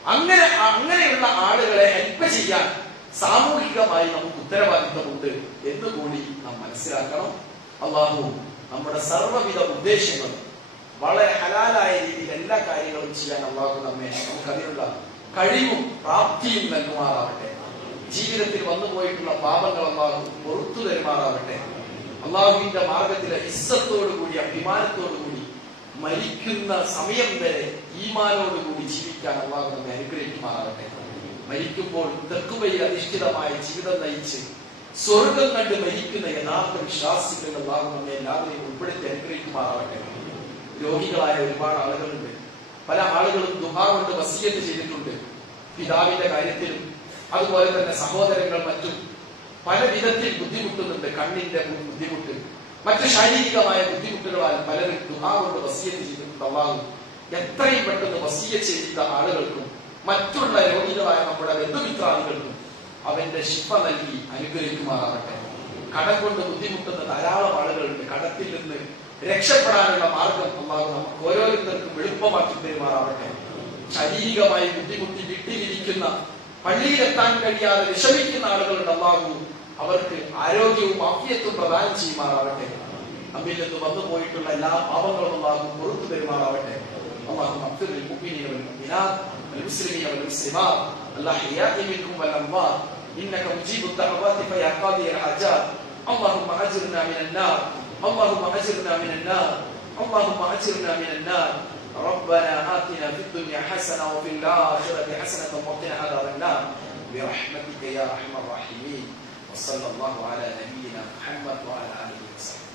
അങ്ങനെയുള്ള ആളുകളെ ഹെൽപ്പ് ചെയ്യാൻ സാമൂഹികമായി നമുക്ക് ഉത്തരവാദിത്തമുണ്ട് എന്നുകൂടി നാം മനസ്സിലാക്കണം. അല്ലാഹു നമ്മുടെ സർവ്വവിധ ഉദ്ദേശങ്ങളും വളരെ ഹലാലായ രീതിയിൽ എല്ലാ കാര്യങ്ങളും ചെയ്യാൻ അല്ലാഹു നമുക്ക് അതിനുള്ള കഴിവും പ്രാപ്തിയും നൽകുമാറാവട്ടെ. ജീവിതത്തിൽ വന്നുപോയിട്ടുള്ള പാപങ്ങൾ അല്ലാഹു പുറത്തു തരുമാറാവട്ടെ. അല്ലാഹുവിന്റെ മാർഗത്തിലെ ഇസ്സത്തോടുകൂടി അഭിമാനത്തോടുകൂടി മരിക്കുന്ന സമയം വരെ ഈമാനോടുകൂടി ജീവിക്കാൻ അല്ലാഹു നമ്മെ അനുഗ്രഹിക്കുമാറാവട്ടെ. മരിക്കുമ്പോൾ തഖ്വയിൽ അധിഷ്ഠിതമായ ജീവിതം നയിച്ച് സ്വർഗം കണ്ട് മരിക്കുന്ന യഥാർത്ഥ വിശ്വാസികൾ അല്ലാഹു നമ്മെ എല്ലാവരെയും ഉൾപ്പെടുത്തി അനുഗ്രഹിക്കുമാറാവട്ടെ. രോഗികളായ ഒരുപാട് ആളുകളുണ്ട്. പല ആളുകളും ദുആ കൊണ്ട് വസിയത്ത് ചെയ്തിട്ടുണ്ട്. പിതാവിന്റെ കാര്യത്തിലും അതുപോലെ തന്നെ സഹോദരങ്ങൾ മറ്റും പല വിധത്തിൽ ബുദ്ധിമുട്ടുന്നുണ്ട്. കണ്ണിന്റെ ബുദ്ധിമുട്ട്, മറ്റു ശാരീരികമായ ബുദ്ധിമുട്ടുകളാൽ പലരും ദുആ കൊണ്ട് വസിയത്ത് ചെയ്തിട്ടുണ്ട്. അല്ലാഹു എത്രയും പെട്ടെന്ന് വസിയത്ത് ചെയ്ത ആളുകൾക്കും മറ്റുള്ള രോഗികളായ നമ്മുടെ ബന്ധുമിത്രാദികൾക്കും അവന്റെ ശിഫ നൽകി അനുഗ്രഹിക്കുമാറാവട്ടെ. കടം കൊണ്ട് ബുദ്ധിമുട്ടുന്ന ധാരാളം ആളുകളുണ്ട്. കടത്തിൽ നിന്ന് രക്ഷപ്പെടാനുള്ള മാർഗം അല്ലാഹു നമുക്ക് ഓരോരുത്തർക്കും എളുപ്പമാക്കി തരുമാറാവട്ടെ. ശാരീരികമായി ബുദ്ധിമുട്ടി വീട്ടിലിരിക്കുന്ന, പള്ളിയിലെത്താൻ കഴിയാതെ വിഷമിക്കുന്ന ആളുകളുടെ അല്ലാഹു അവർക്ക് ആരോഗ്യവും ആഫിയത്തും പ്രദാനം ചെയ്യുമാറാവട്ടെ. നമ്മിൽ നിന്ന് വന്നുപോയിട്ടുള്ള എല്ലാ പാപങ്ങളും അല്ലാഹു പുറത്തു തരുമാറാവട്ടെ. اللهم اغفر للمؤمنين والمؤمنات والمسلمين والمسلمات الأحياء منهم والأموات إنك مجيب الدعوات فيا قاضي الحاجات. اللهم أجرنا من النار، اللهم أجرنا من النار، اللهم أجرنا من النار. ربنا آتنا في الدنيا حسنة وفي الآخرة حسنة وقنا عذاب النار برحمتك يا أرحم الراحمين. وصلى الله على نبينا محمد وعلى آله وصحبه.